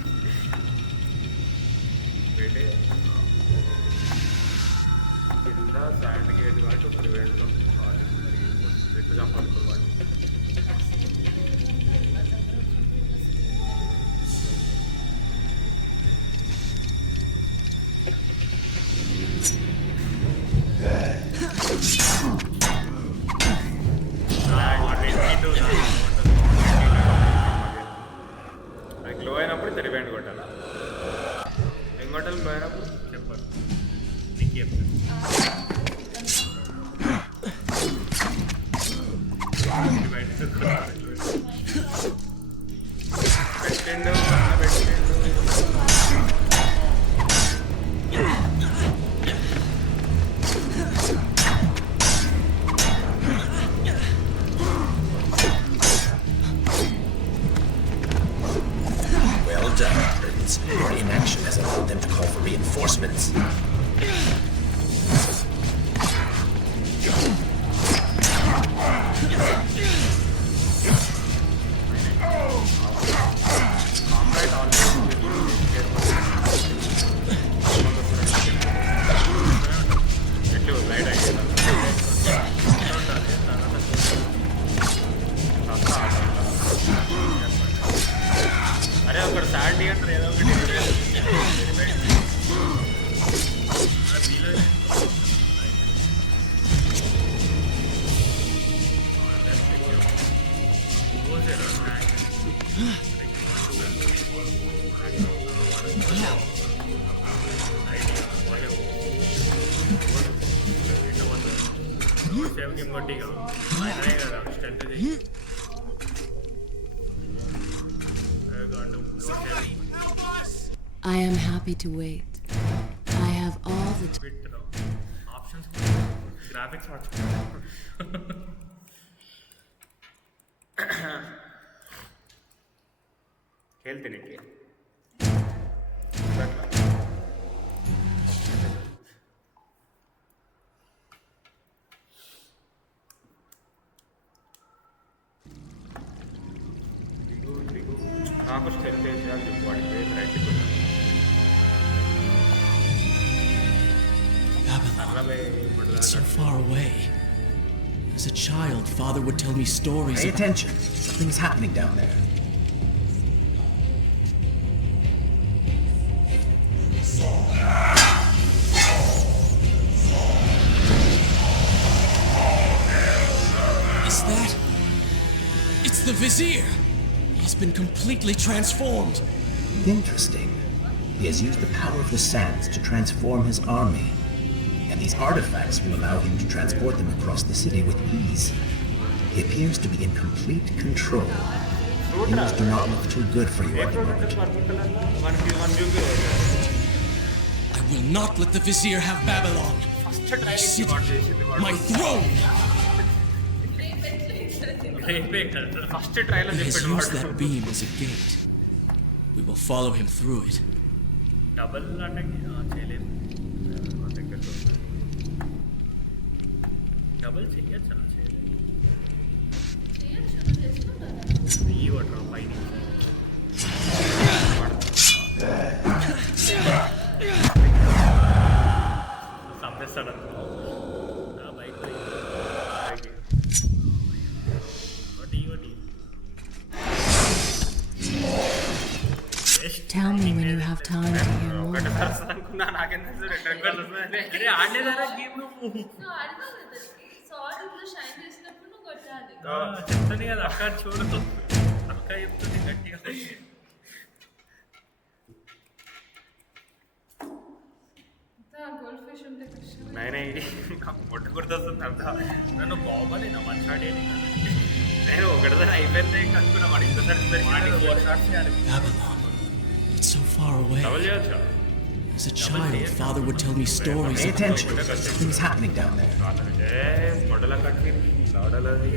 Glow అయినప్పుడు తెలివేండి కొట్టాలా ఏం కొట్టాలి glow అయినప్పుడు చెప్పాలి నీకు చెప్తాను Congratulations! Your inaction has allowed them to call for reinforcements. అరే ఒకటి సాండీ అంటారు ఏదో ఒకటి సేవ్ గేమ్ కొట్టిగా అదే కదా strength I am happy to wait. I have all the options graphics ಹೇಳ್ತೀನಿ నాకు స్టెప్ చేయాలి వాడి పేరు right Babylon. It's so far away. As a child, Father would tell me stories. Pay attention. Something's happening down there. Is that? It's the Vizier! He's been completely transformed. Interesting. He has used the power of the sands to transform his army. And these artifacts will allow him to transport them across the city with ease. He appears to be in complete control. Things do not look too good for you at the moment. I will not let the Vizier have Babylon. My city, my throne! First trailer He has చెప్పాడు used that beam as a gate. We will follow him through it. Double attack చేయలేదు double చేయొచ్చు అన్న చేయలేదు ఈ water పైన సంపేస్తాడు bike Tell me when you have time to hear more. చెప్తాను కదా అక్క చూడదు అక్క చెప్తుంది గట్టిగా నేనే పొట్టు గుర్తొస్తుంది అంత నన్ను బాగోలే నా మాట్లాడేది నేను ఒకటిదాన్ని అయిపోయింది కనుక్కున్నా వాడు ఇంకోసారి Babylon. It's so far away. Double చేయొచ్చు As a child, Father would tell me stories. Pay attention. Something's happening down there. మొడల కట్టి లాడలది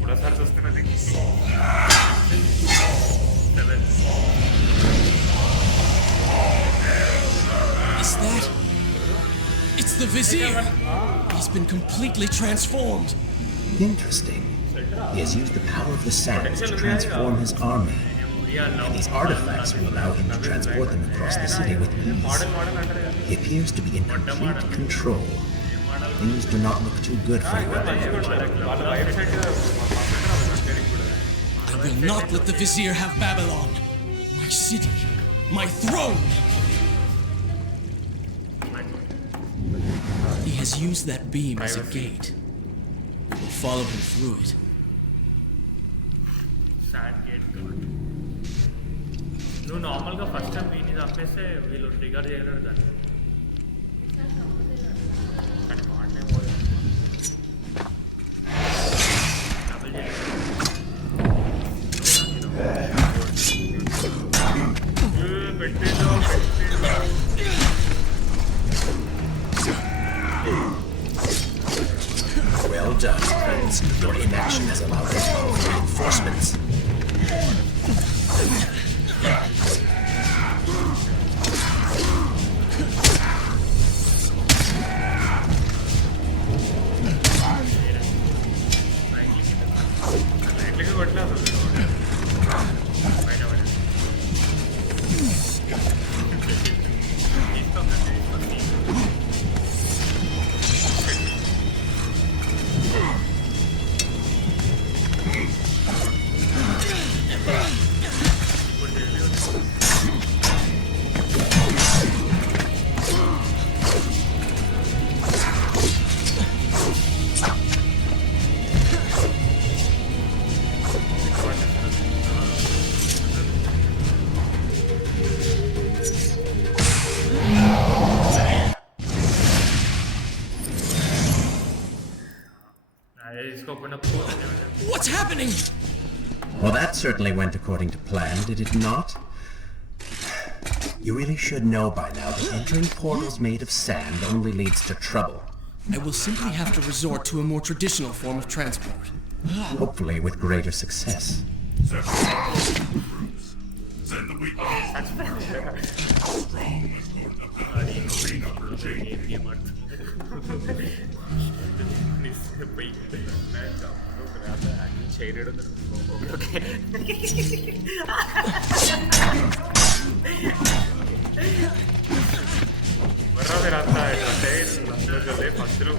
మూడోసారి చూస్తున్నది Is that? It's the Vizier! He's been completely transformed. Interesting. He has used the power of the sands to transform his army. And these artifacts will allow him to transport them across the city with ease. He appears to be in complete control. Things do not look too good for you at the moment. I will not let the Vizier have Babylon. My city, my throne! He has used that beam as a gate. We will follow him through it. Sad gate నువ్వు నార్మల్గా first time వీడిని చంపేస్తే వీళ్ళు trigger చేయలేరు దాన్ని కానీ బాగుంటే double పెట్టేదో Well done, friends. Your inaction has allowed us to call for reinforcements. Well, that certainly went according to plan, did it not? You really should know by now that entering portals made of sand only leads to trouble. I will simply have to resort to a more traditional form of transport. Hopefully with greater success. Send the weak strong as Lord of clean up her chain. Vorrà per andare a te, non le faccio.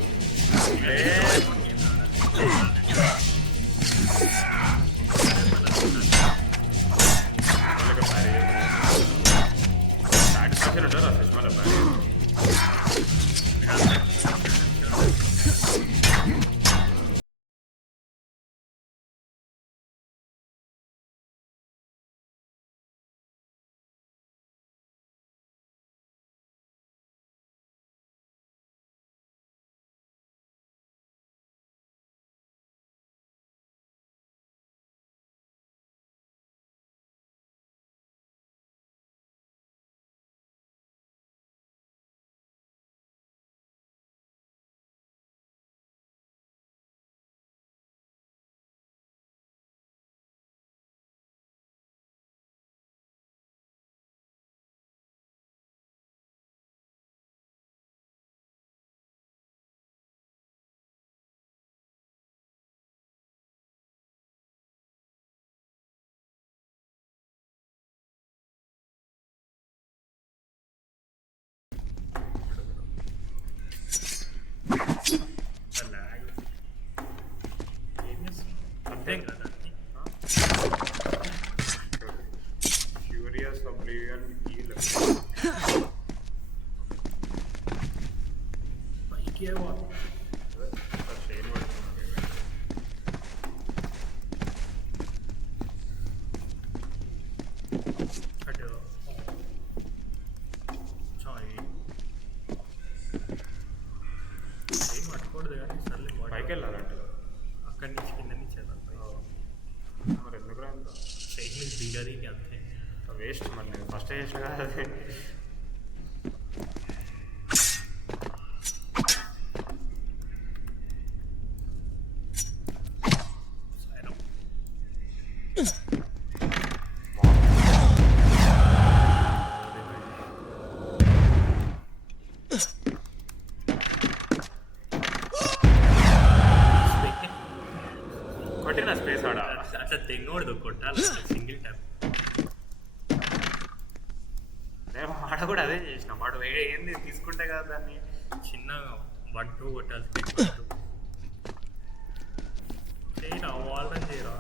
Furious Oblivion healer. Paikia what? పైకి వెళ్ళాలంటే అక్కడి నుంచి కింద నుంచి వెళ్ళాలి మరి ఎందుకు అంత సైకిల్ దిగది అంతే వేస్ట్ మరి నేను ఫస్ట్ చేసిన కదా అది కొట్టిన స్పేస్ ఆడ అట్లా తెగకూడదు కొట్టాలి సింగిల్ ట్యాప్ నేను ఆడ కూడా అదే చేసిన వాడు ఏంది తీసుకుంటే కదా దాన్ని చిన్న 1-2 కొట్టాలి చేయరా వాళ్ళని చేయరా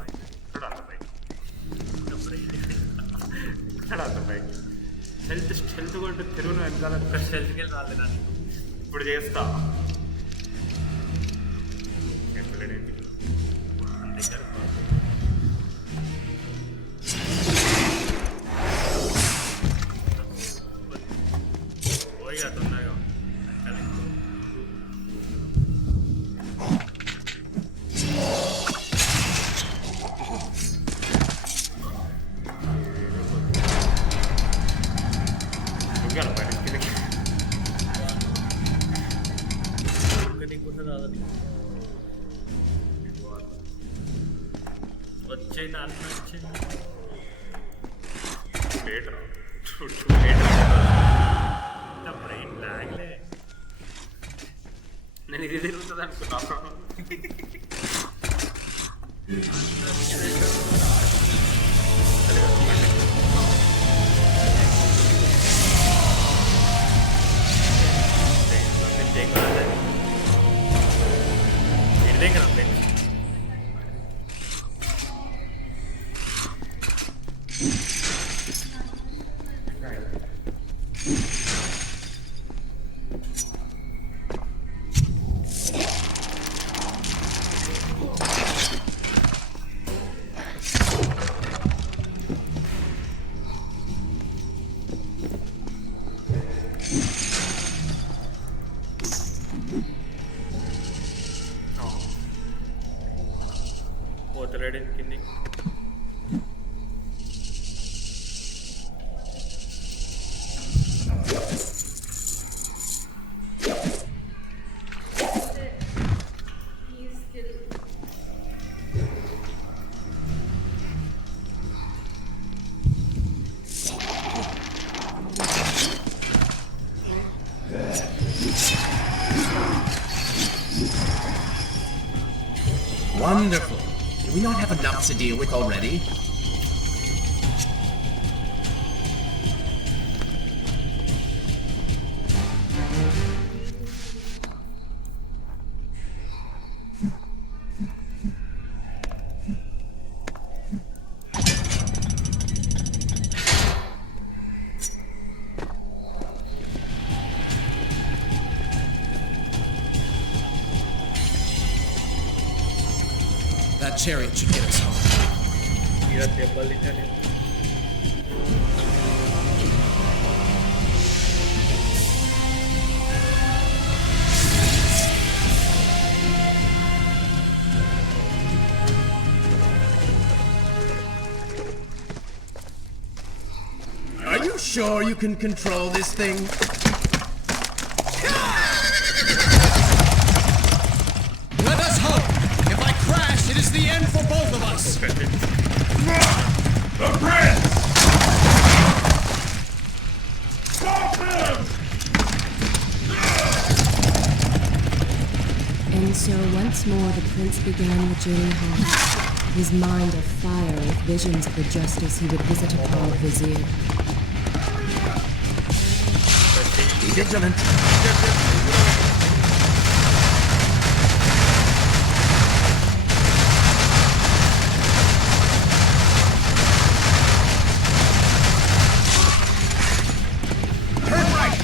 ఇక్కడ అంతపై హెల్త్ కొట్టు తిరుగును వెనకాల హెల్త్కి వెళ్ళి రాలేదు దాన్ని ఇప్పుడు చేస్తా ఏంటి Oiga, tornado. వచ్చే నాలుగు వచ్చింది లేటర్ బ్రెయిన్ లాగ్లే నేను ఇది తిరుగుతుంది అనుకున్నాను పోతలేడు కింది Wonderful. Do we not have enough to deal with already? That chariot should get us home. Mira, దెబ్బలు తిన్నాను. Are you sure you can control this thing? Let us hope! If I crash, it is the end for both of us! The prince! Stop him! And so once more the prince began the journey home, his mind afire with visions of the justice he would visit upon the vizier. Be vigilant. Turn right.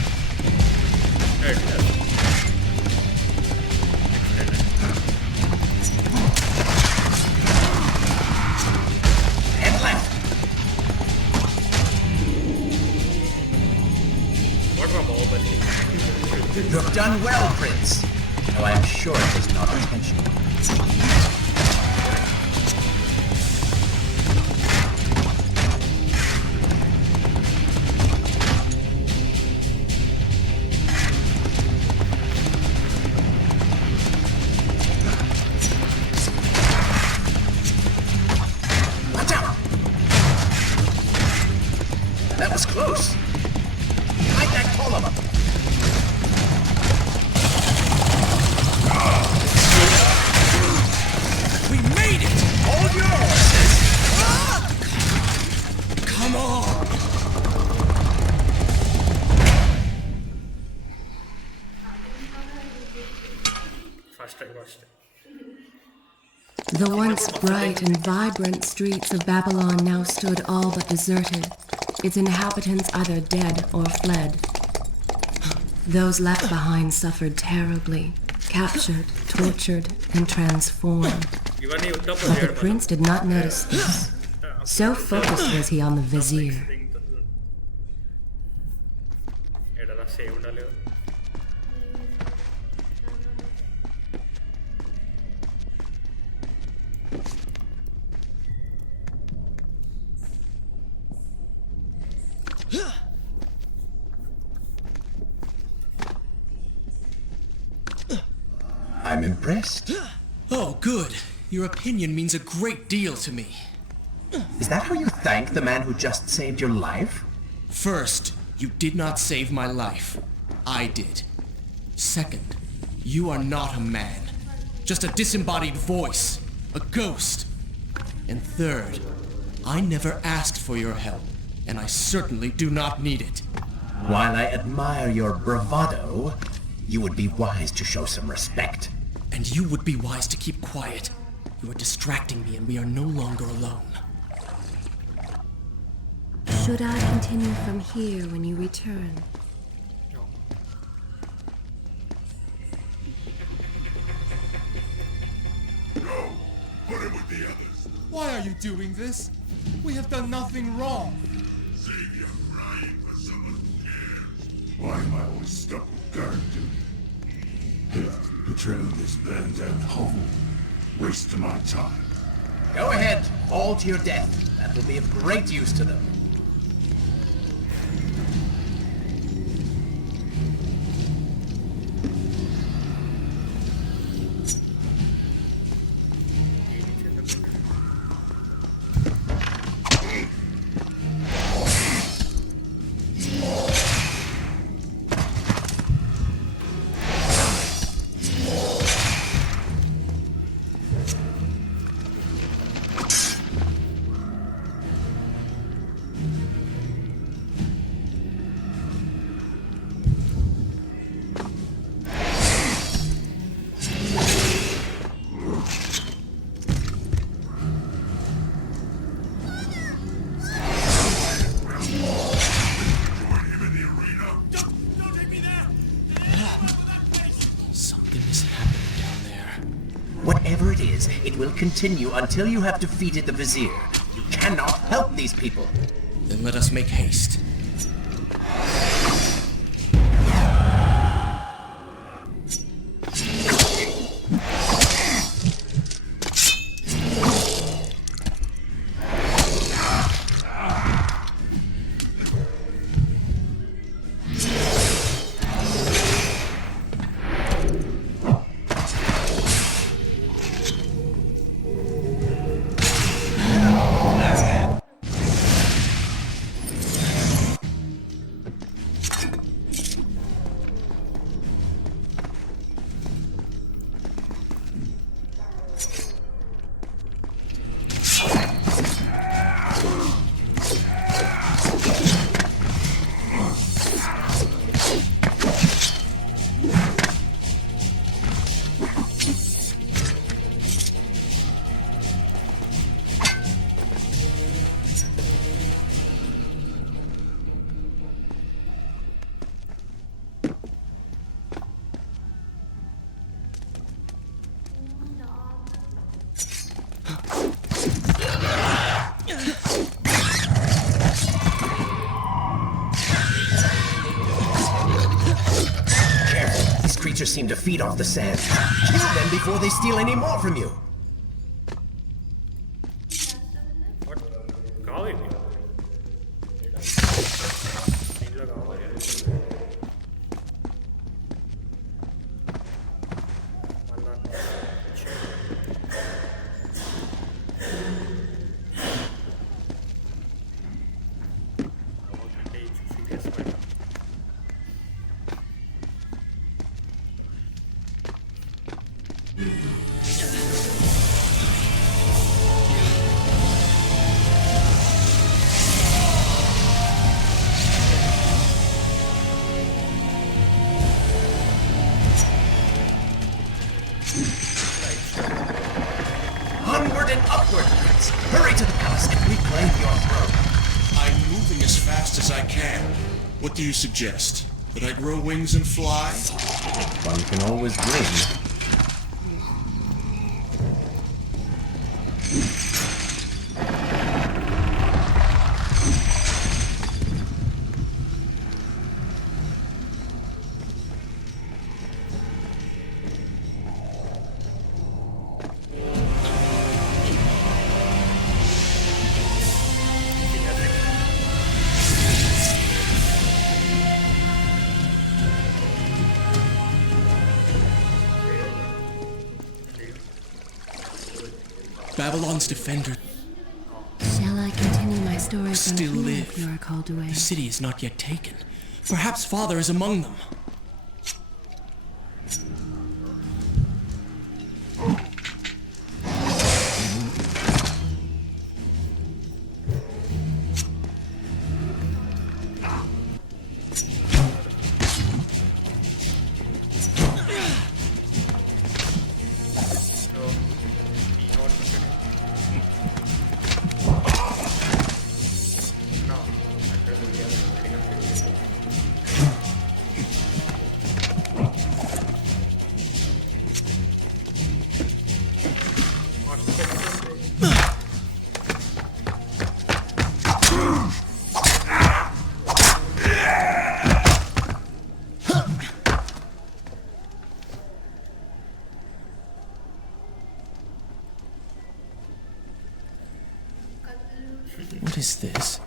Head left. What from Bahubali? You have done well, Prince. Though I am sure it was not intentional. Watch out! That was close. Hide that column. We made it! Hold your horses. Come on! First try, first try. The once bright and vibrant streets of Babylon now stood all but deserted, its inhabitants either dead or fled. Those left behind suffered terribly, captured, tortured, and transformed. ఇవన్నీ ఉత్తప్పుడు But the చేయడం prince did not notice this. So focused was he on the vizier. ఎడరా save ఉండాలి కదా. I'm impressed. Oh, good. Your opinion means a great deal to me. Is that how you thank the man who just saved your life? First, you did not save my life. I did. Second, you are not a man. Just a disembodied voice. A ghost. And third, I never asked for your help, and I certainly do not need it. While I admire your bravado, you would be wise to show some respect. And you would be wise to keep quiet. You are distracting me and we are no longer alone. Should I continue from here when you return? Put him with the others. Why are you doing this? We have done nothing wrong. Savior crying for someone who cares. Why am I always stuck with guard duty? Betraying this band at home. Waste of my time. Go ahead, all to your death. That will be of great use to them. continue until you have defeated the Vizier. You cannot help these people. Then let us make haste. Creatures seem to feed off the sand. Kill them before they steal any more from you. What? కావాలి దీంట్లో కావాలి మళ్ళా అంటే serious పడ్డా Onward and upward, Prince. Hurry to the palace and reclaim your throne. I'm moving as fast as I can. What do you suggest? That I grow wings and fly? One can always dream. Babylon's defender Shall I continue my story from still here live. if you are called away? The city is not yet taken. Perhaps Father is among them. What is this?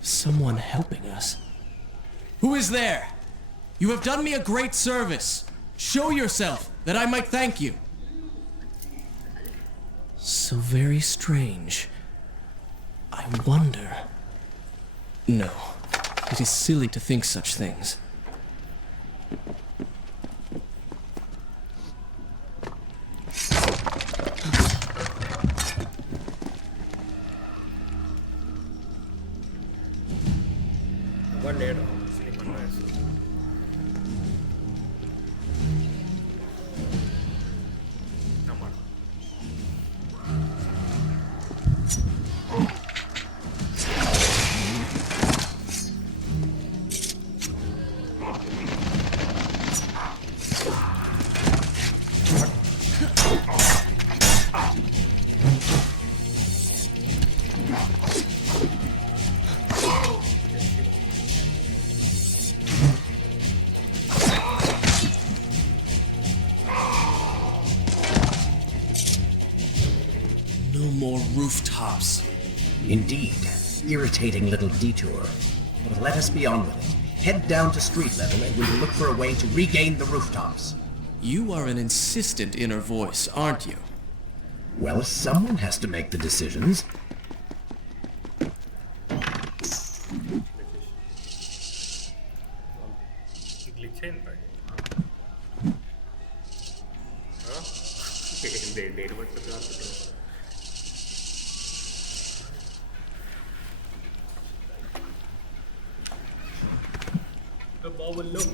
Someone helping us. Who is there? You have done me a great service. Show yourself, that I might thank you. So very strange. I wonder. No, it is silly to think such things. One day, Sleep rooftops. Indeed. Irritating little detour. But let us be on with it. Head down to street level and we will look for a way to regain the rooftops. You are an insistent inner voice, aren't you? Well, someone has to make the decisions. Glitch in, right? They what the ball will look.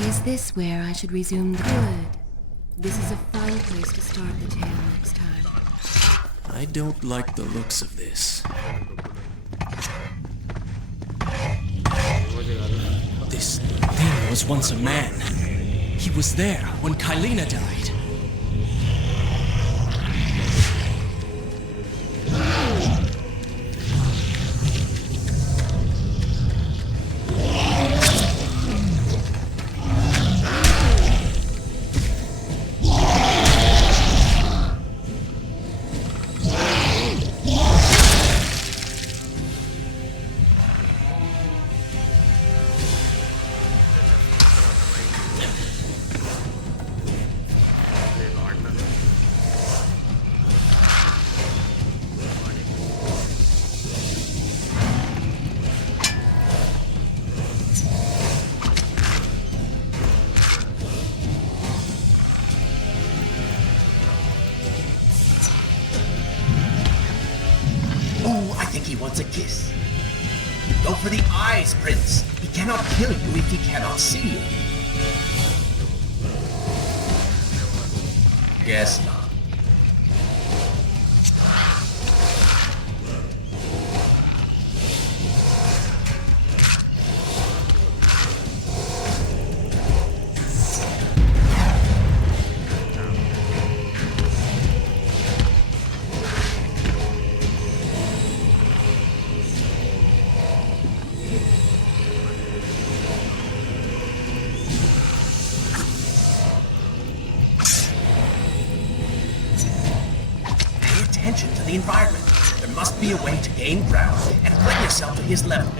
Is this where I should resume the good? This is a fine place to start the tale next time. I don't like the looks of this. This thing was once a man. He was there when Kylena died. He wants a kiss. Go for the eyes, Prince. He cannot kill you if he cannot see you. Guess not. Attention to the environment. There must be a way to gain ground and bring yourself to his level.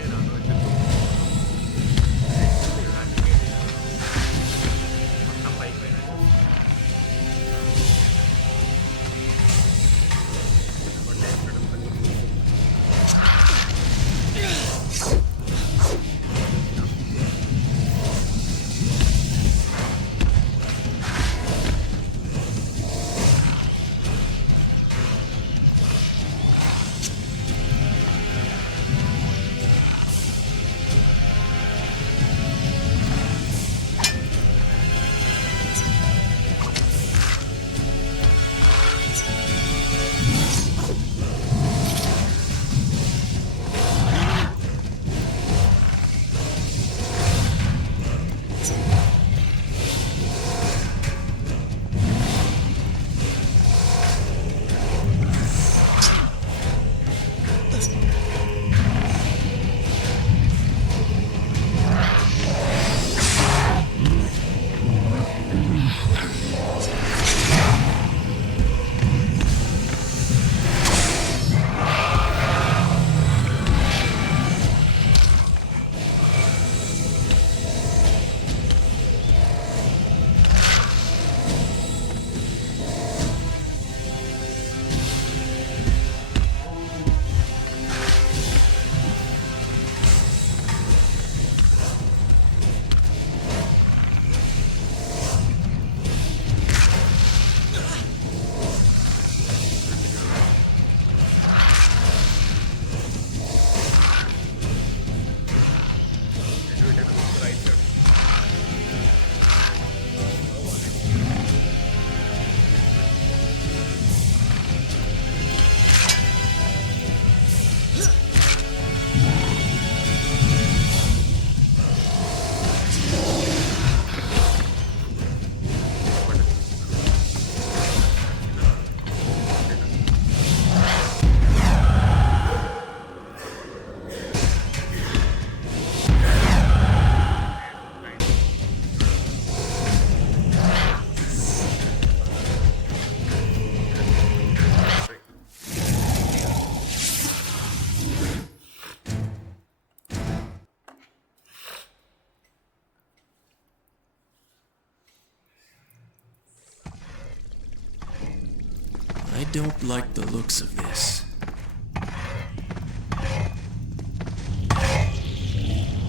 don't like the looks of this.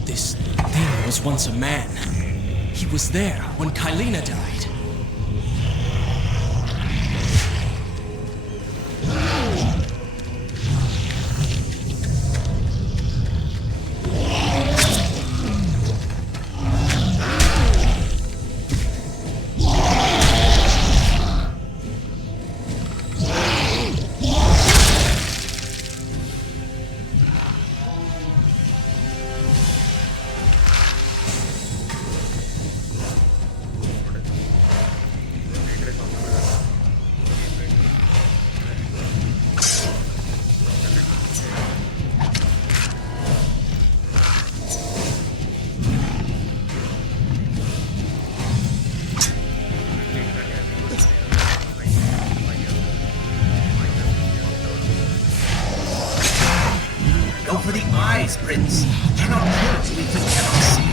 This thing was once a man. He was there when Kylena died. Go for the eyes, Prince. You cannot kill what you cannot see.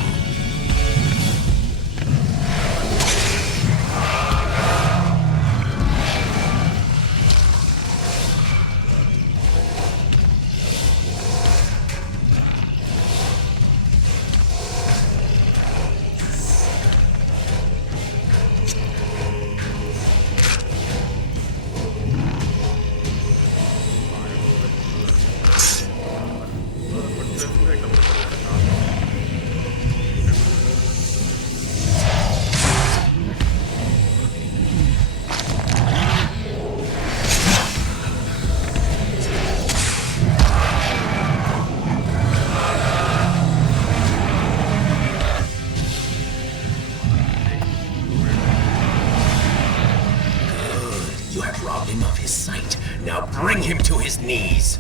You have robbed him of his sight. Now bring him to his knees.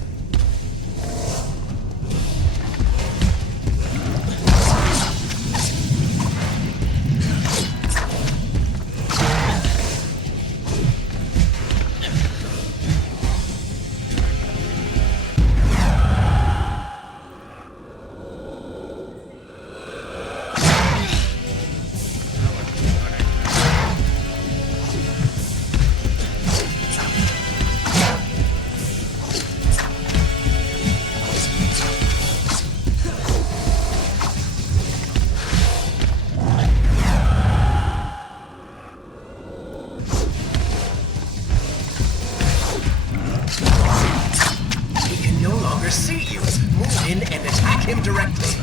He can no longer see you. Move in and attack him directly.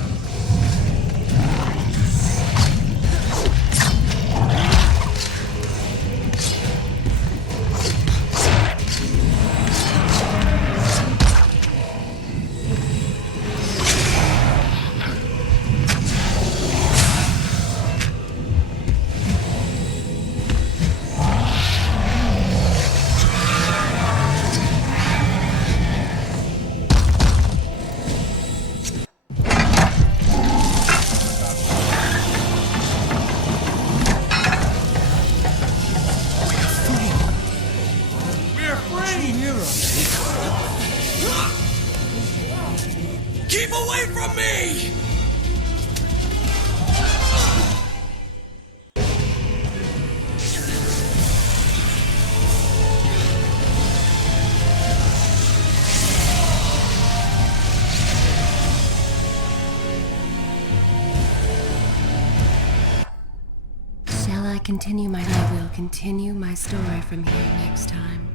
Keep away from me! Shall I continue my... I will continue my story from here next time.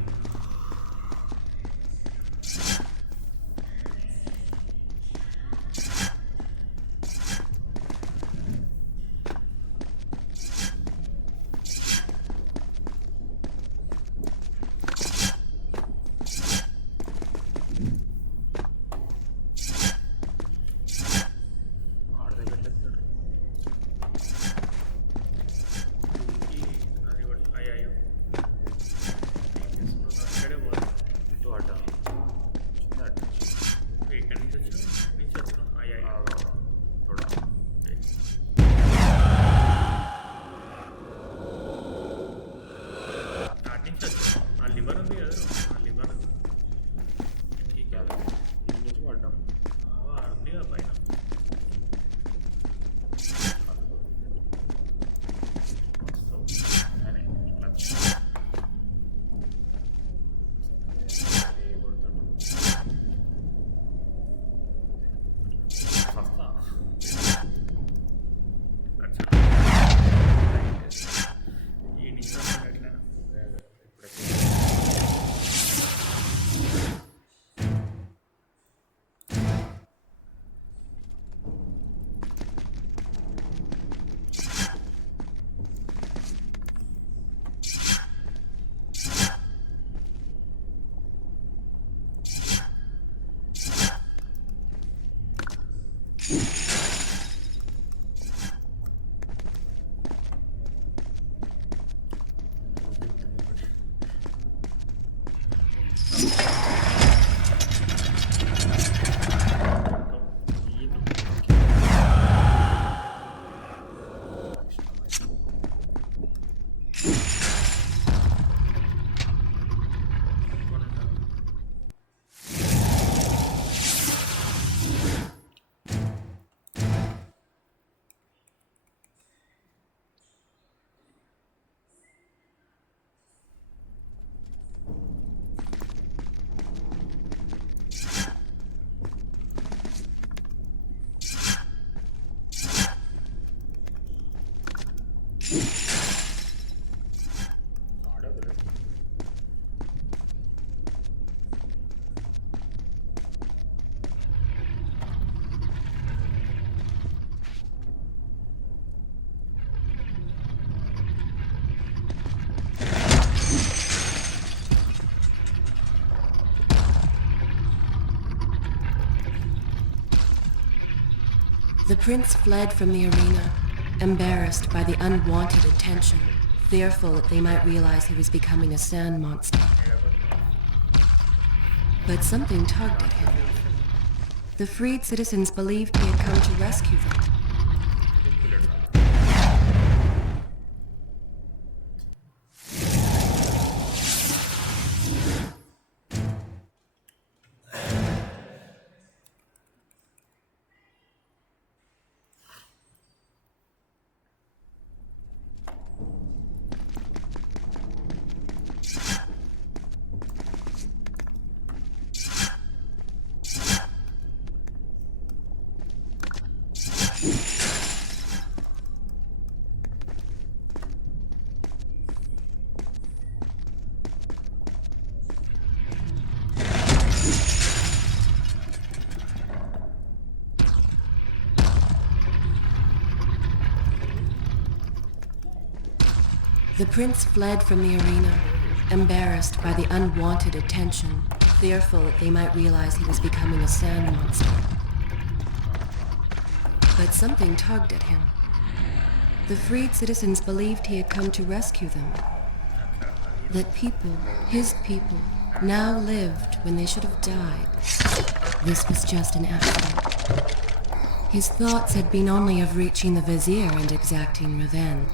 The prince fled from the arena, embarrassed by the unwanted attention, fearful that they might realize he was becoming a sand monster. But something tugged at him. The freed citizens believed he had come to rescue them. The prince fled from the arena, embarrassed by the unwanted attention, fearful that they might realize he was becoming a sand monster. But something tugged at him. The freed citizens believed he had come to rescue them. That people, his people, now lived when they should have died. This was just an accident. His thoughts had been only of reaching the vizier and exacting revenge.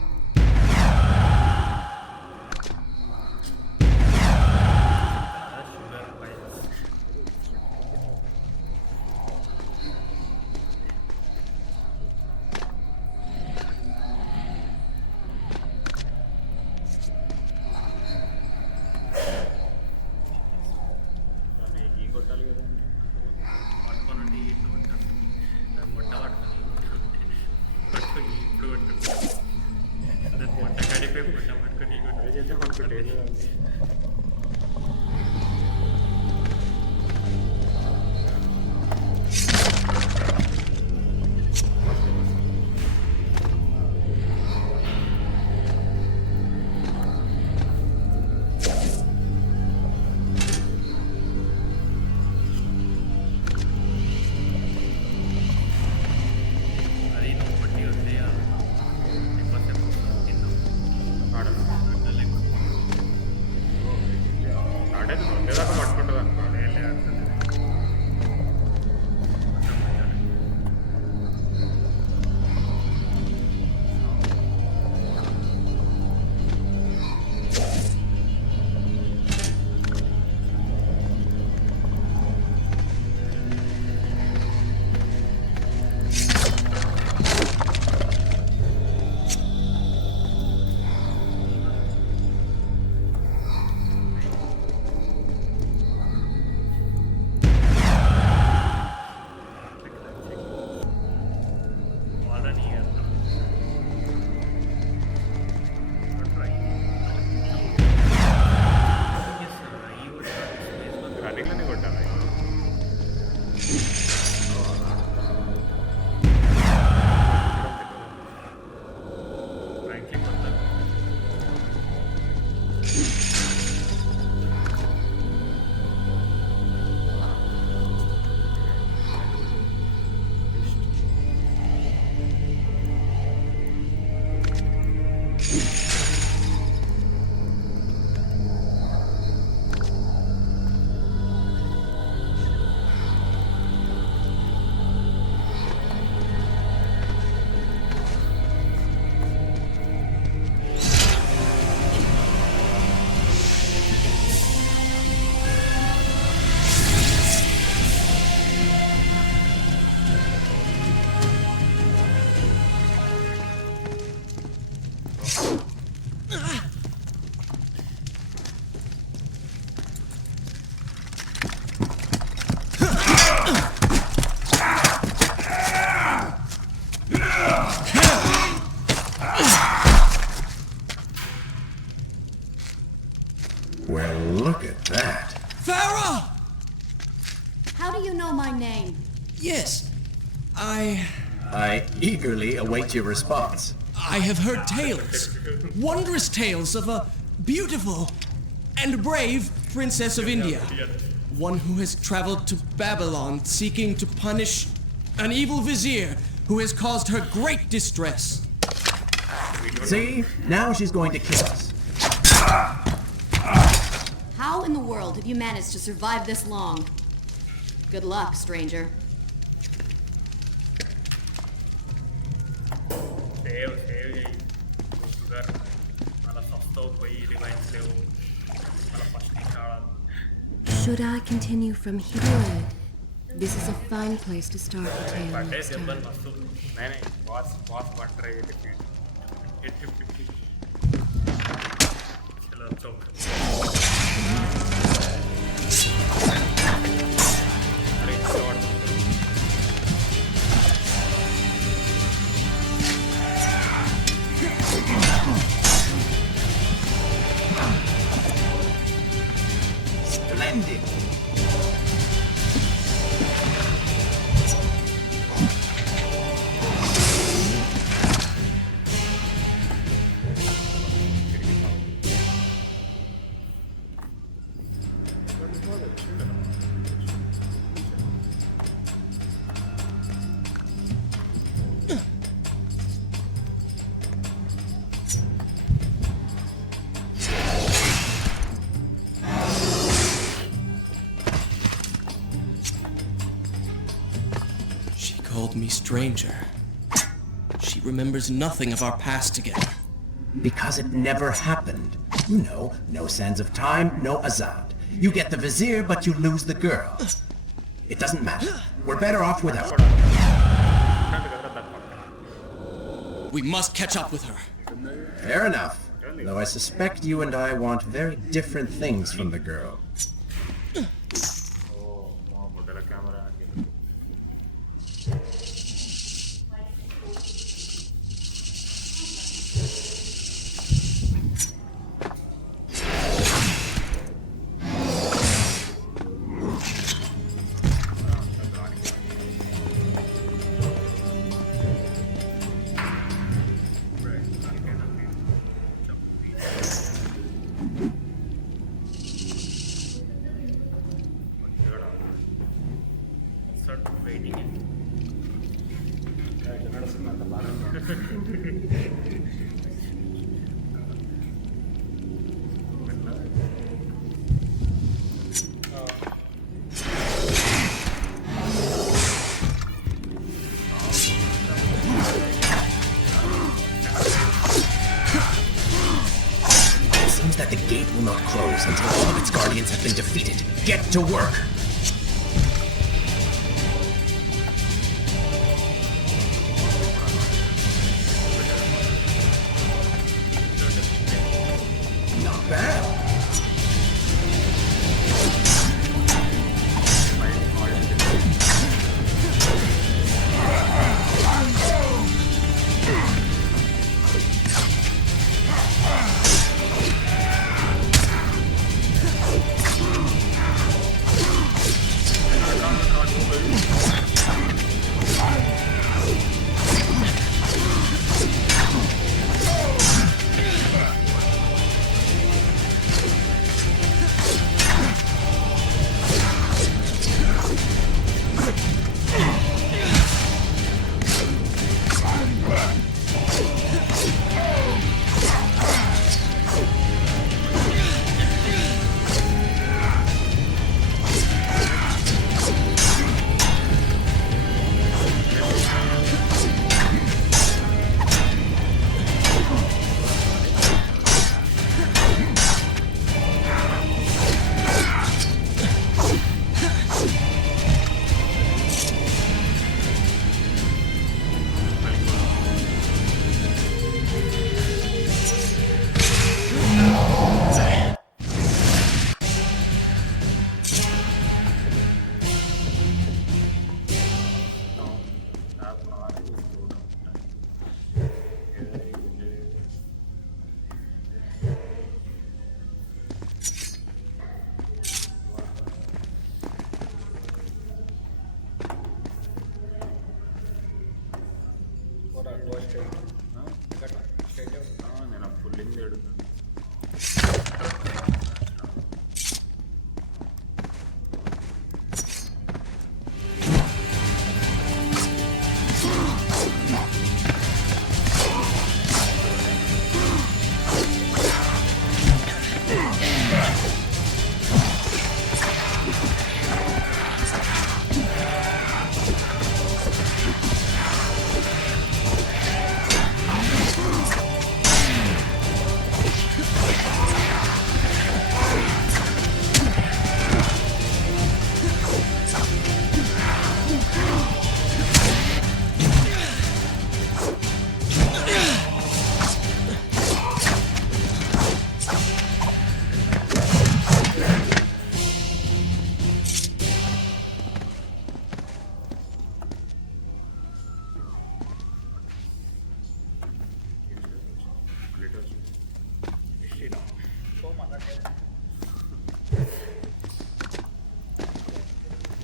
I eagerly await your response. I have heard tales, wondrous tales of a beautiful and brave princess of India. One who has traveled to Babylon seeking to punish an evil vizier who has caused her great distress. See? Now she's going to kill us. How in the world have you managed to survive this long? Good luck, stranger. Save చేయి sugar మళ్ళీ సస్తో పోయి రివైన్స్ లేవు మళ్ళీ first నుంచి ఆడాలి. Should I continue from here? This is a fine place to start the tale పడ్డే next దెబ్బలు time. మస్తు నేనే బాస్ వంటరా చలో చౌక్ అరే short Splendid. She called me stranger. She remembers nothing of our past together. Because it never happened. You know, no sands of time, no Azad. You get the vizier, but you lose the girl. It doesn't matter. We're better off without her. We must catch up with her. Fair enough. Though I suspect you and I want very different things from the girl. మొదల camera waiting It seems that the gate will not close until all of its guardians have been defeated. Get to work! Not bad. నేను పుల్లింది ఎడుతాను.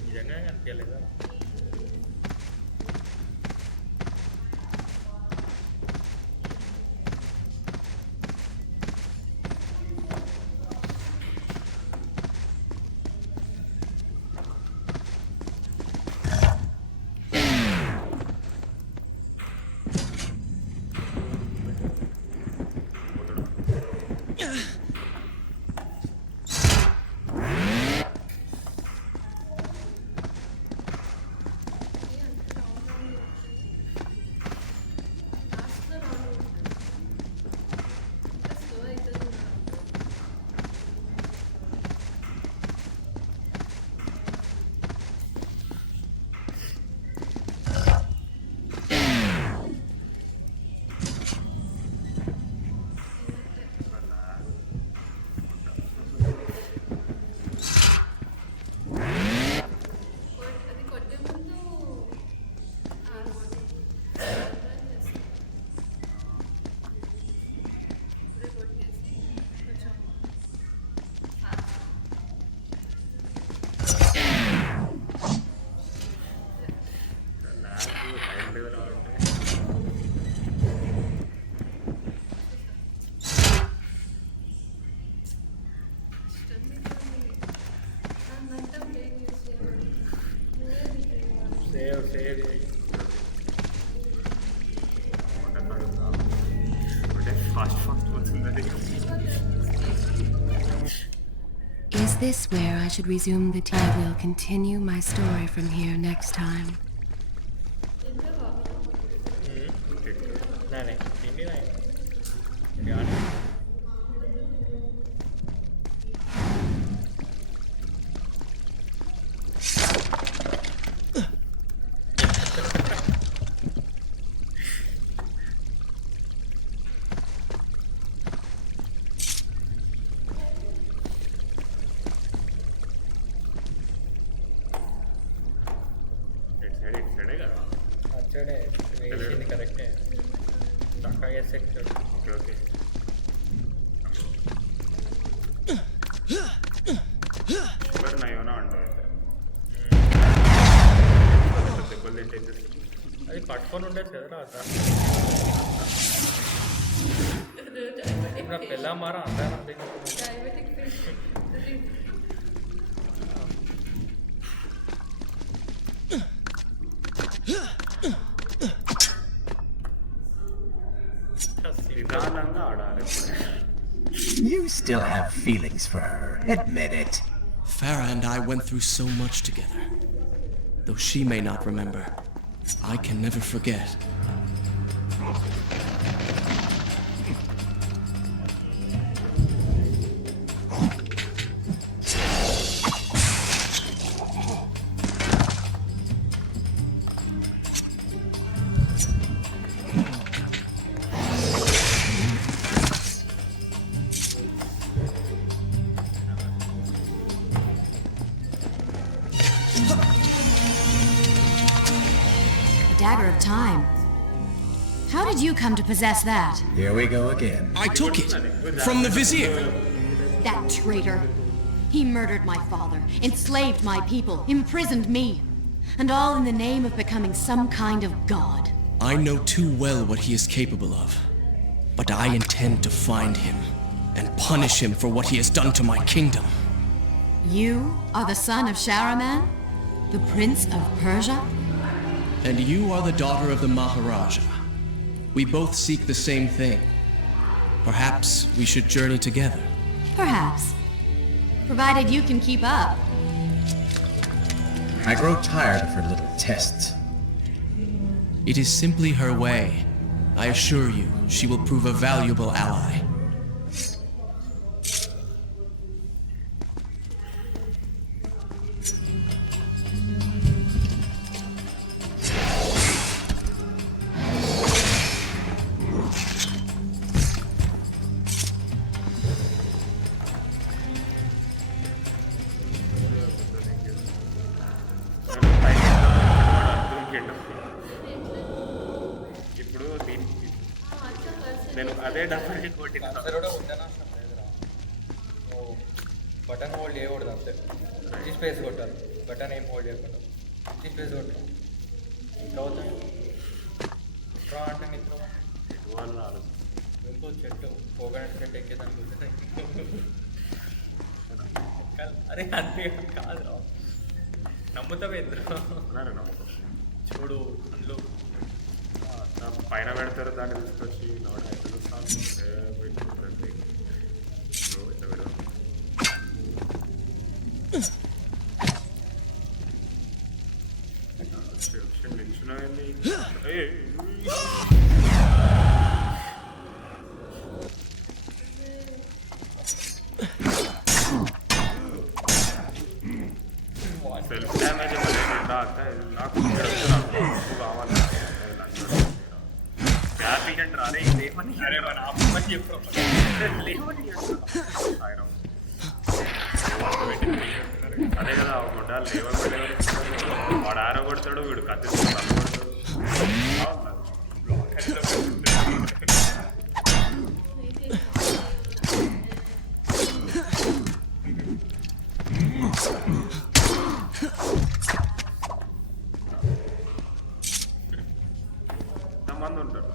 నిజంగా కనిపించలేదా? Save fast వచ్చింది. Is this where I should resume the I will continue my story from here next time. నానే తిండి ఇట్సైడే కదా వచ్చాడే వేసింది కరెక్టే చక్కగా చేస్తే ఓకే ఓకే మరి నయ్యోనా అంటారు దెబ్బలు తింటే అది పట్టుకొని ఉండేది కదా అక్కడ నా పిల్ల మారా అంతా నిదానంగా ఆడాలి. You still have feelings for her. Admit it. Farah and I went through so much together. Though she may not remember, I can never forget. Dagger of Time. How did you come to possess that? Here we go again. I took it from the vizier. That traitor. He murdered my father, enslaved my people, imprisoned me. And all in the name of becoming some kind of god. I know too well what he is capable of. But I intend to find him and punish him for what he has done to my kingdom. You are the son of Shahraman, the Prince of Persia? And you are the daughter of the Maharaja. We both seek the same thing. Perhaps we should journey together. Perhaps. Provided you can keep up. I grow tired of her little tests. It is simply her way. I assure you, she will prove a valuable ally. ఇప్పుడు నేను అదే డబ్బులకి కొట్టిన button hold చేయకూడదు అంతే ఈ space కొట్టాలి button ఏం హోల్డ్ చేయకుండా ఈ స్పేస్ కొట్టాలి ఇంకా అవుతుంది ఎట్లా అంటే మిత్రం ఇంకో చెట్టు కోకోనట్ చెట్టు ఎక్కేదానికి అరే అంతే కాదు నమ్ముతావేంద్ర చూడు అందులో పైన పెడతారు దాన్ని తీసుకొచ్చి నిల్చున్నాయండి సెల్ఫ్ డ్యామేజ్ నాకు కావాలి హ్యాపీగా రాలే లేవని అరే మన అమ్మని చెప్పు లేవని అదే కదా అవ్వకుండా లేవని వాడు ఆరో కొడతాడు వీడు కత్తి కొడతాడు ఎంతమంది ఉంటారు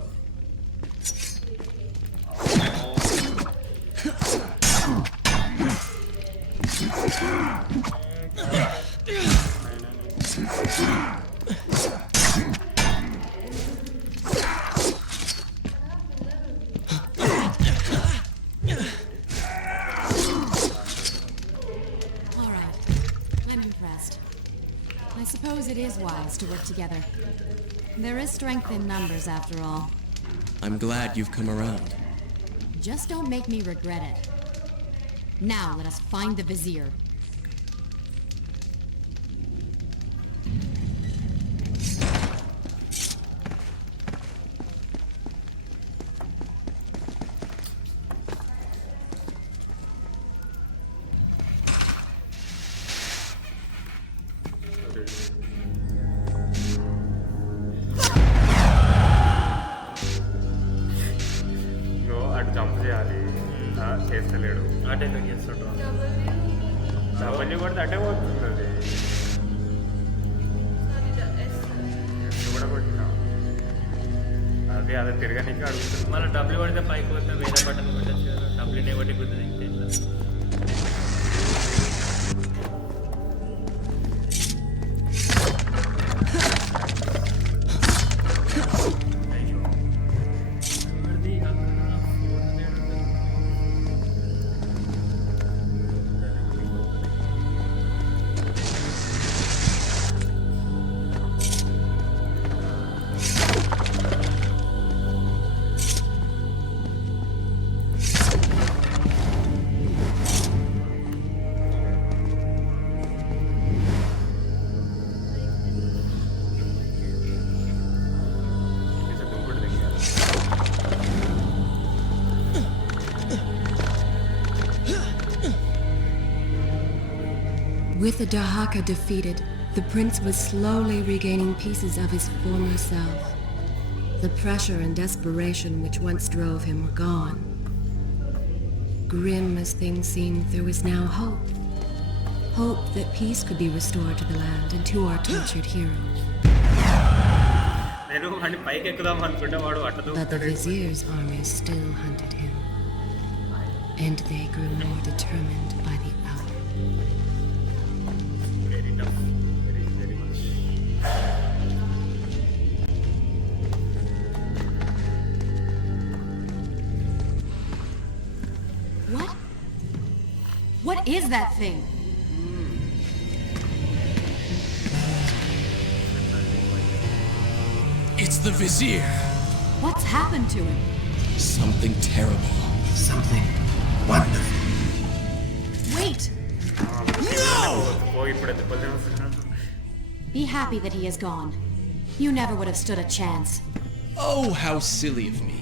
All right. I'm impressed. I suppose it is wise to work together. There is strength in numbers, after all. I'm glad you've come around. Just don't make me regret it. Now let us find the Vizier. అటు jump చేయాలి చేస్తలేడు అటు ఎందుకు చేస్తుంటాం డబ్బులు కొడితే అటే పోతుంది అది కూడా కొట్టినా అదే అదే తిరగనికి అడుగుతుంది మన డబ్బులు పడితే పైకి పోతే వేరే బట్టలు కొట్టచ్చు కదా డబ్బులునే బట్టి కుదిరి ఇంకేట్లా With the Dahaka defeated, the prince was slowly regaining pieces of his former self. The pressure and desperation which once drove him were gone. Grim as things seemed, there was now hope. Hope that peace could be restored to the land and to our tortured hero. నేను వాడిని పైకి ఎక్కుదాం అనుకుంటే వాడు అట్టదు But the vizier's armies still hunted him, and they grew more determined by the hour. Very tough very very much. What? What is that thing? It's the Vizier. What's happened to him? Something terrible. Something wonderful. Wait! ఓ ఇప్పుడు ఎందుకు వస్తున్నాను. Be happy that he is gone. You never would have stood a chance. Oh, how silly of me.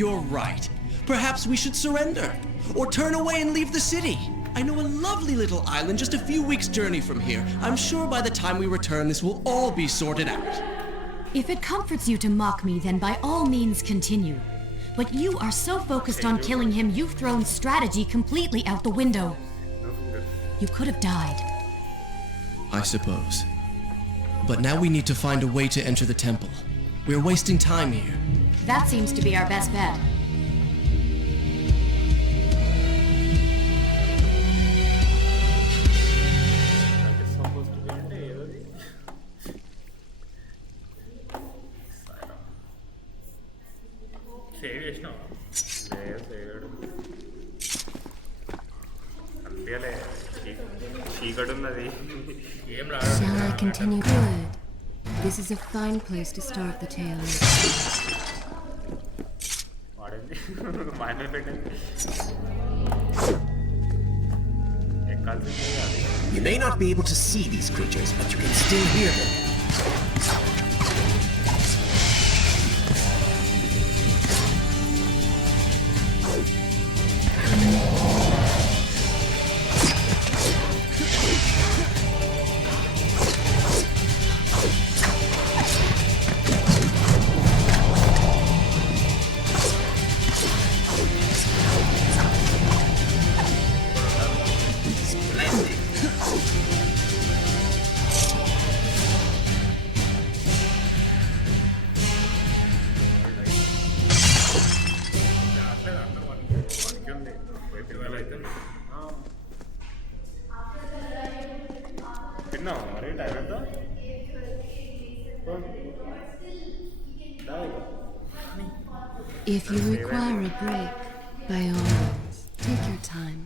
You're right. Perhaps we should surrender. Or turn away and leave the city. I know a lovely little island just a few weeks' journey from here. I'm sure by the time we return, this will all be sorted out. If it comforts you to mock me, then by all means continue. But you are so focused on killing him, you've thrown strategy completely out the window. You could have died. I suppose. But now we need to find a way to enter the temple. We're wasting time here. That seems to be our best bet. That is supposed to be అంటే ఏదది save చేసినావా లేదు save అంతేలే చీకటి ఉన్నది ఏం రాదు Shall I continue? Good. This is a fine place to start the tale. వాడింది మాయమే పెట్టింది ఎక్కాల్సింది అది You may not be able to see these creatures, but you can still hear them. Splendid. మనకి ఉంది పోయి పిల్లలు అయితే తిన్నావు మరి టైం ఎంత If you require a break, by all means, take your time.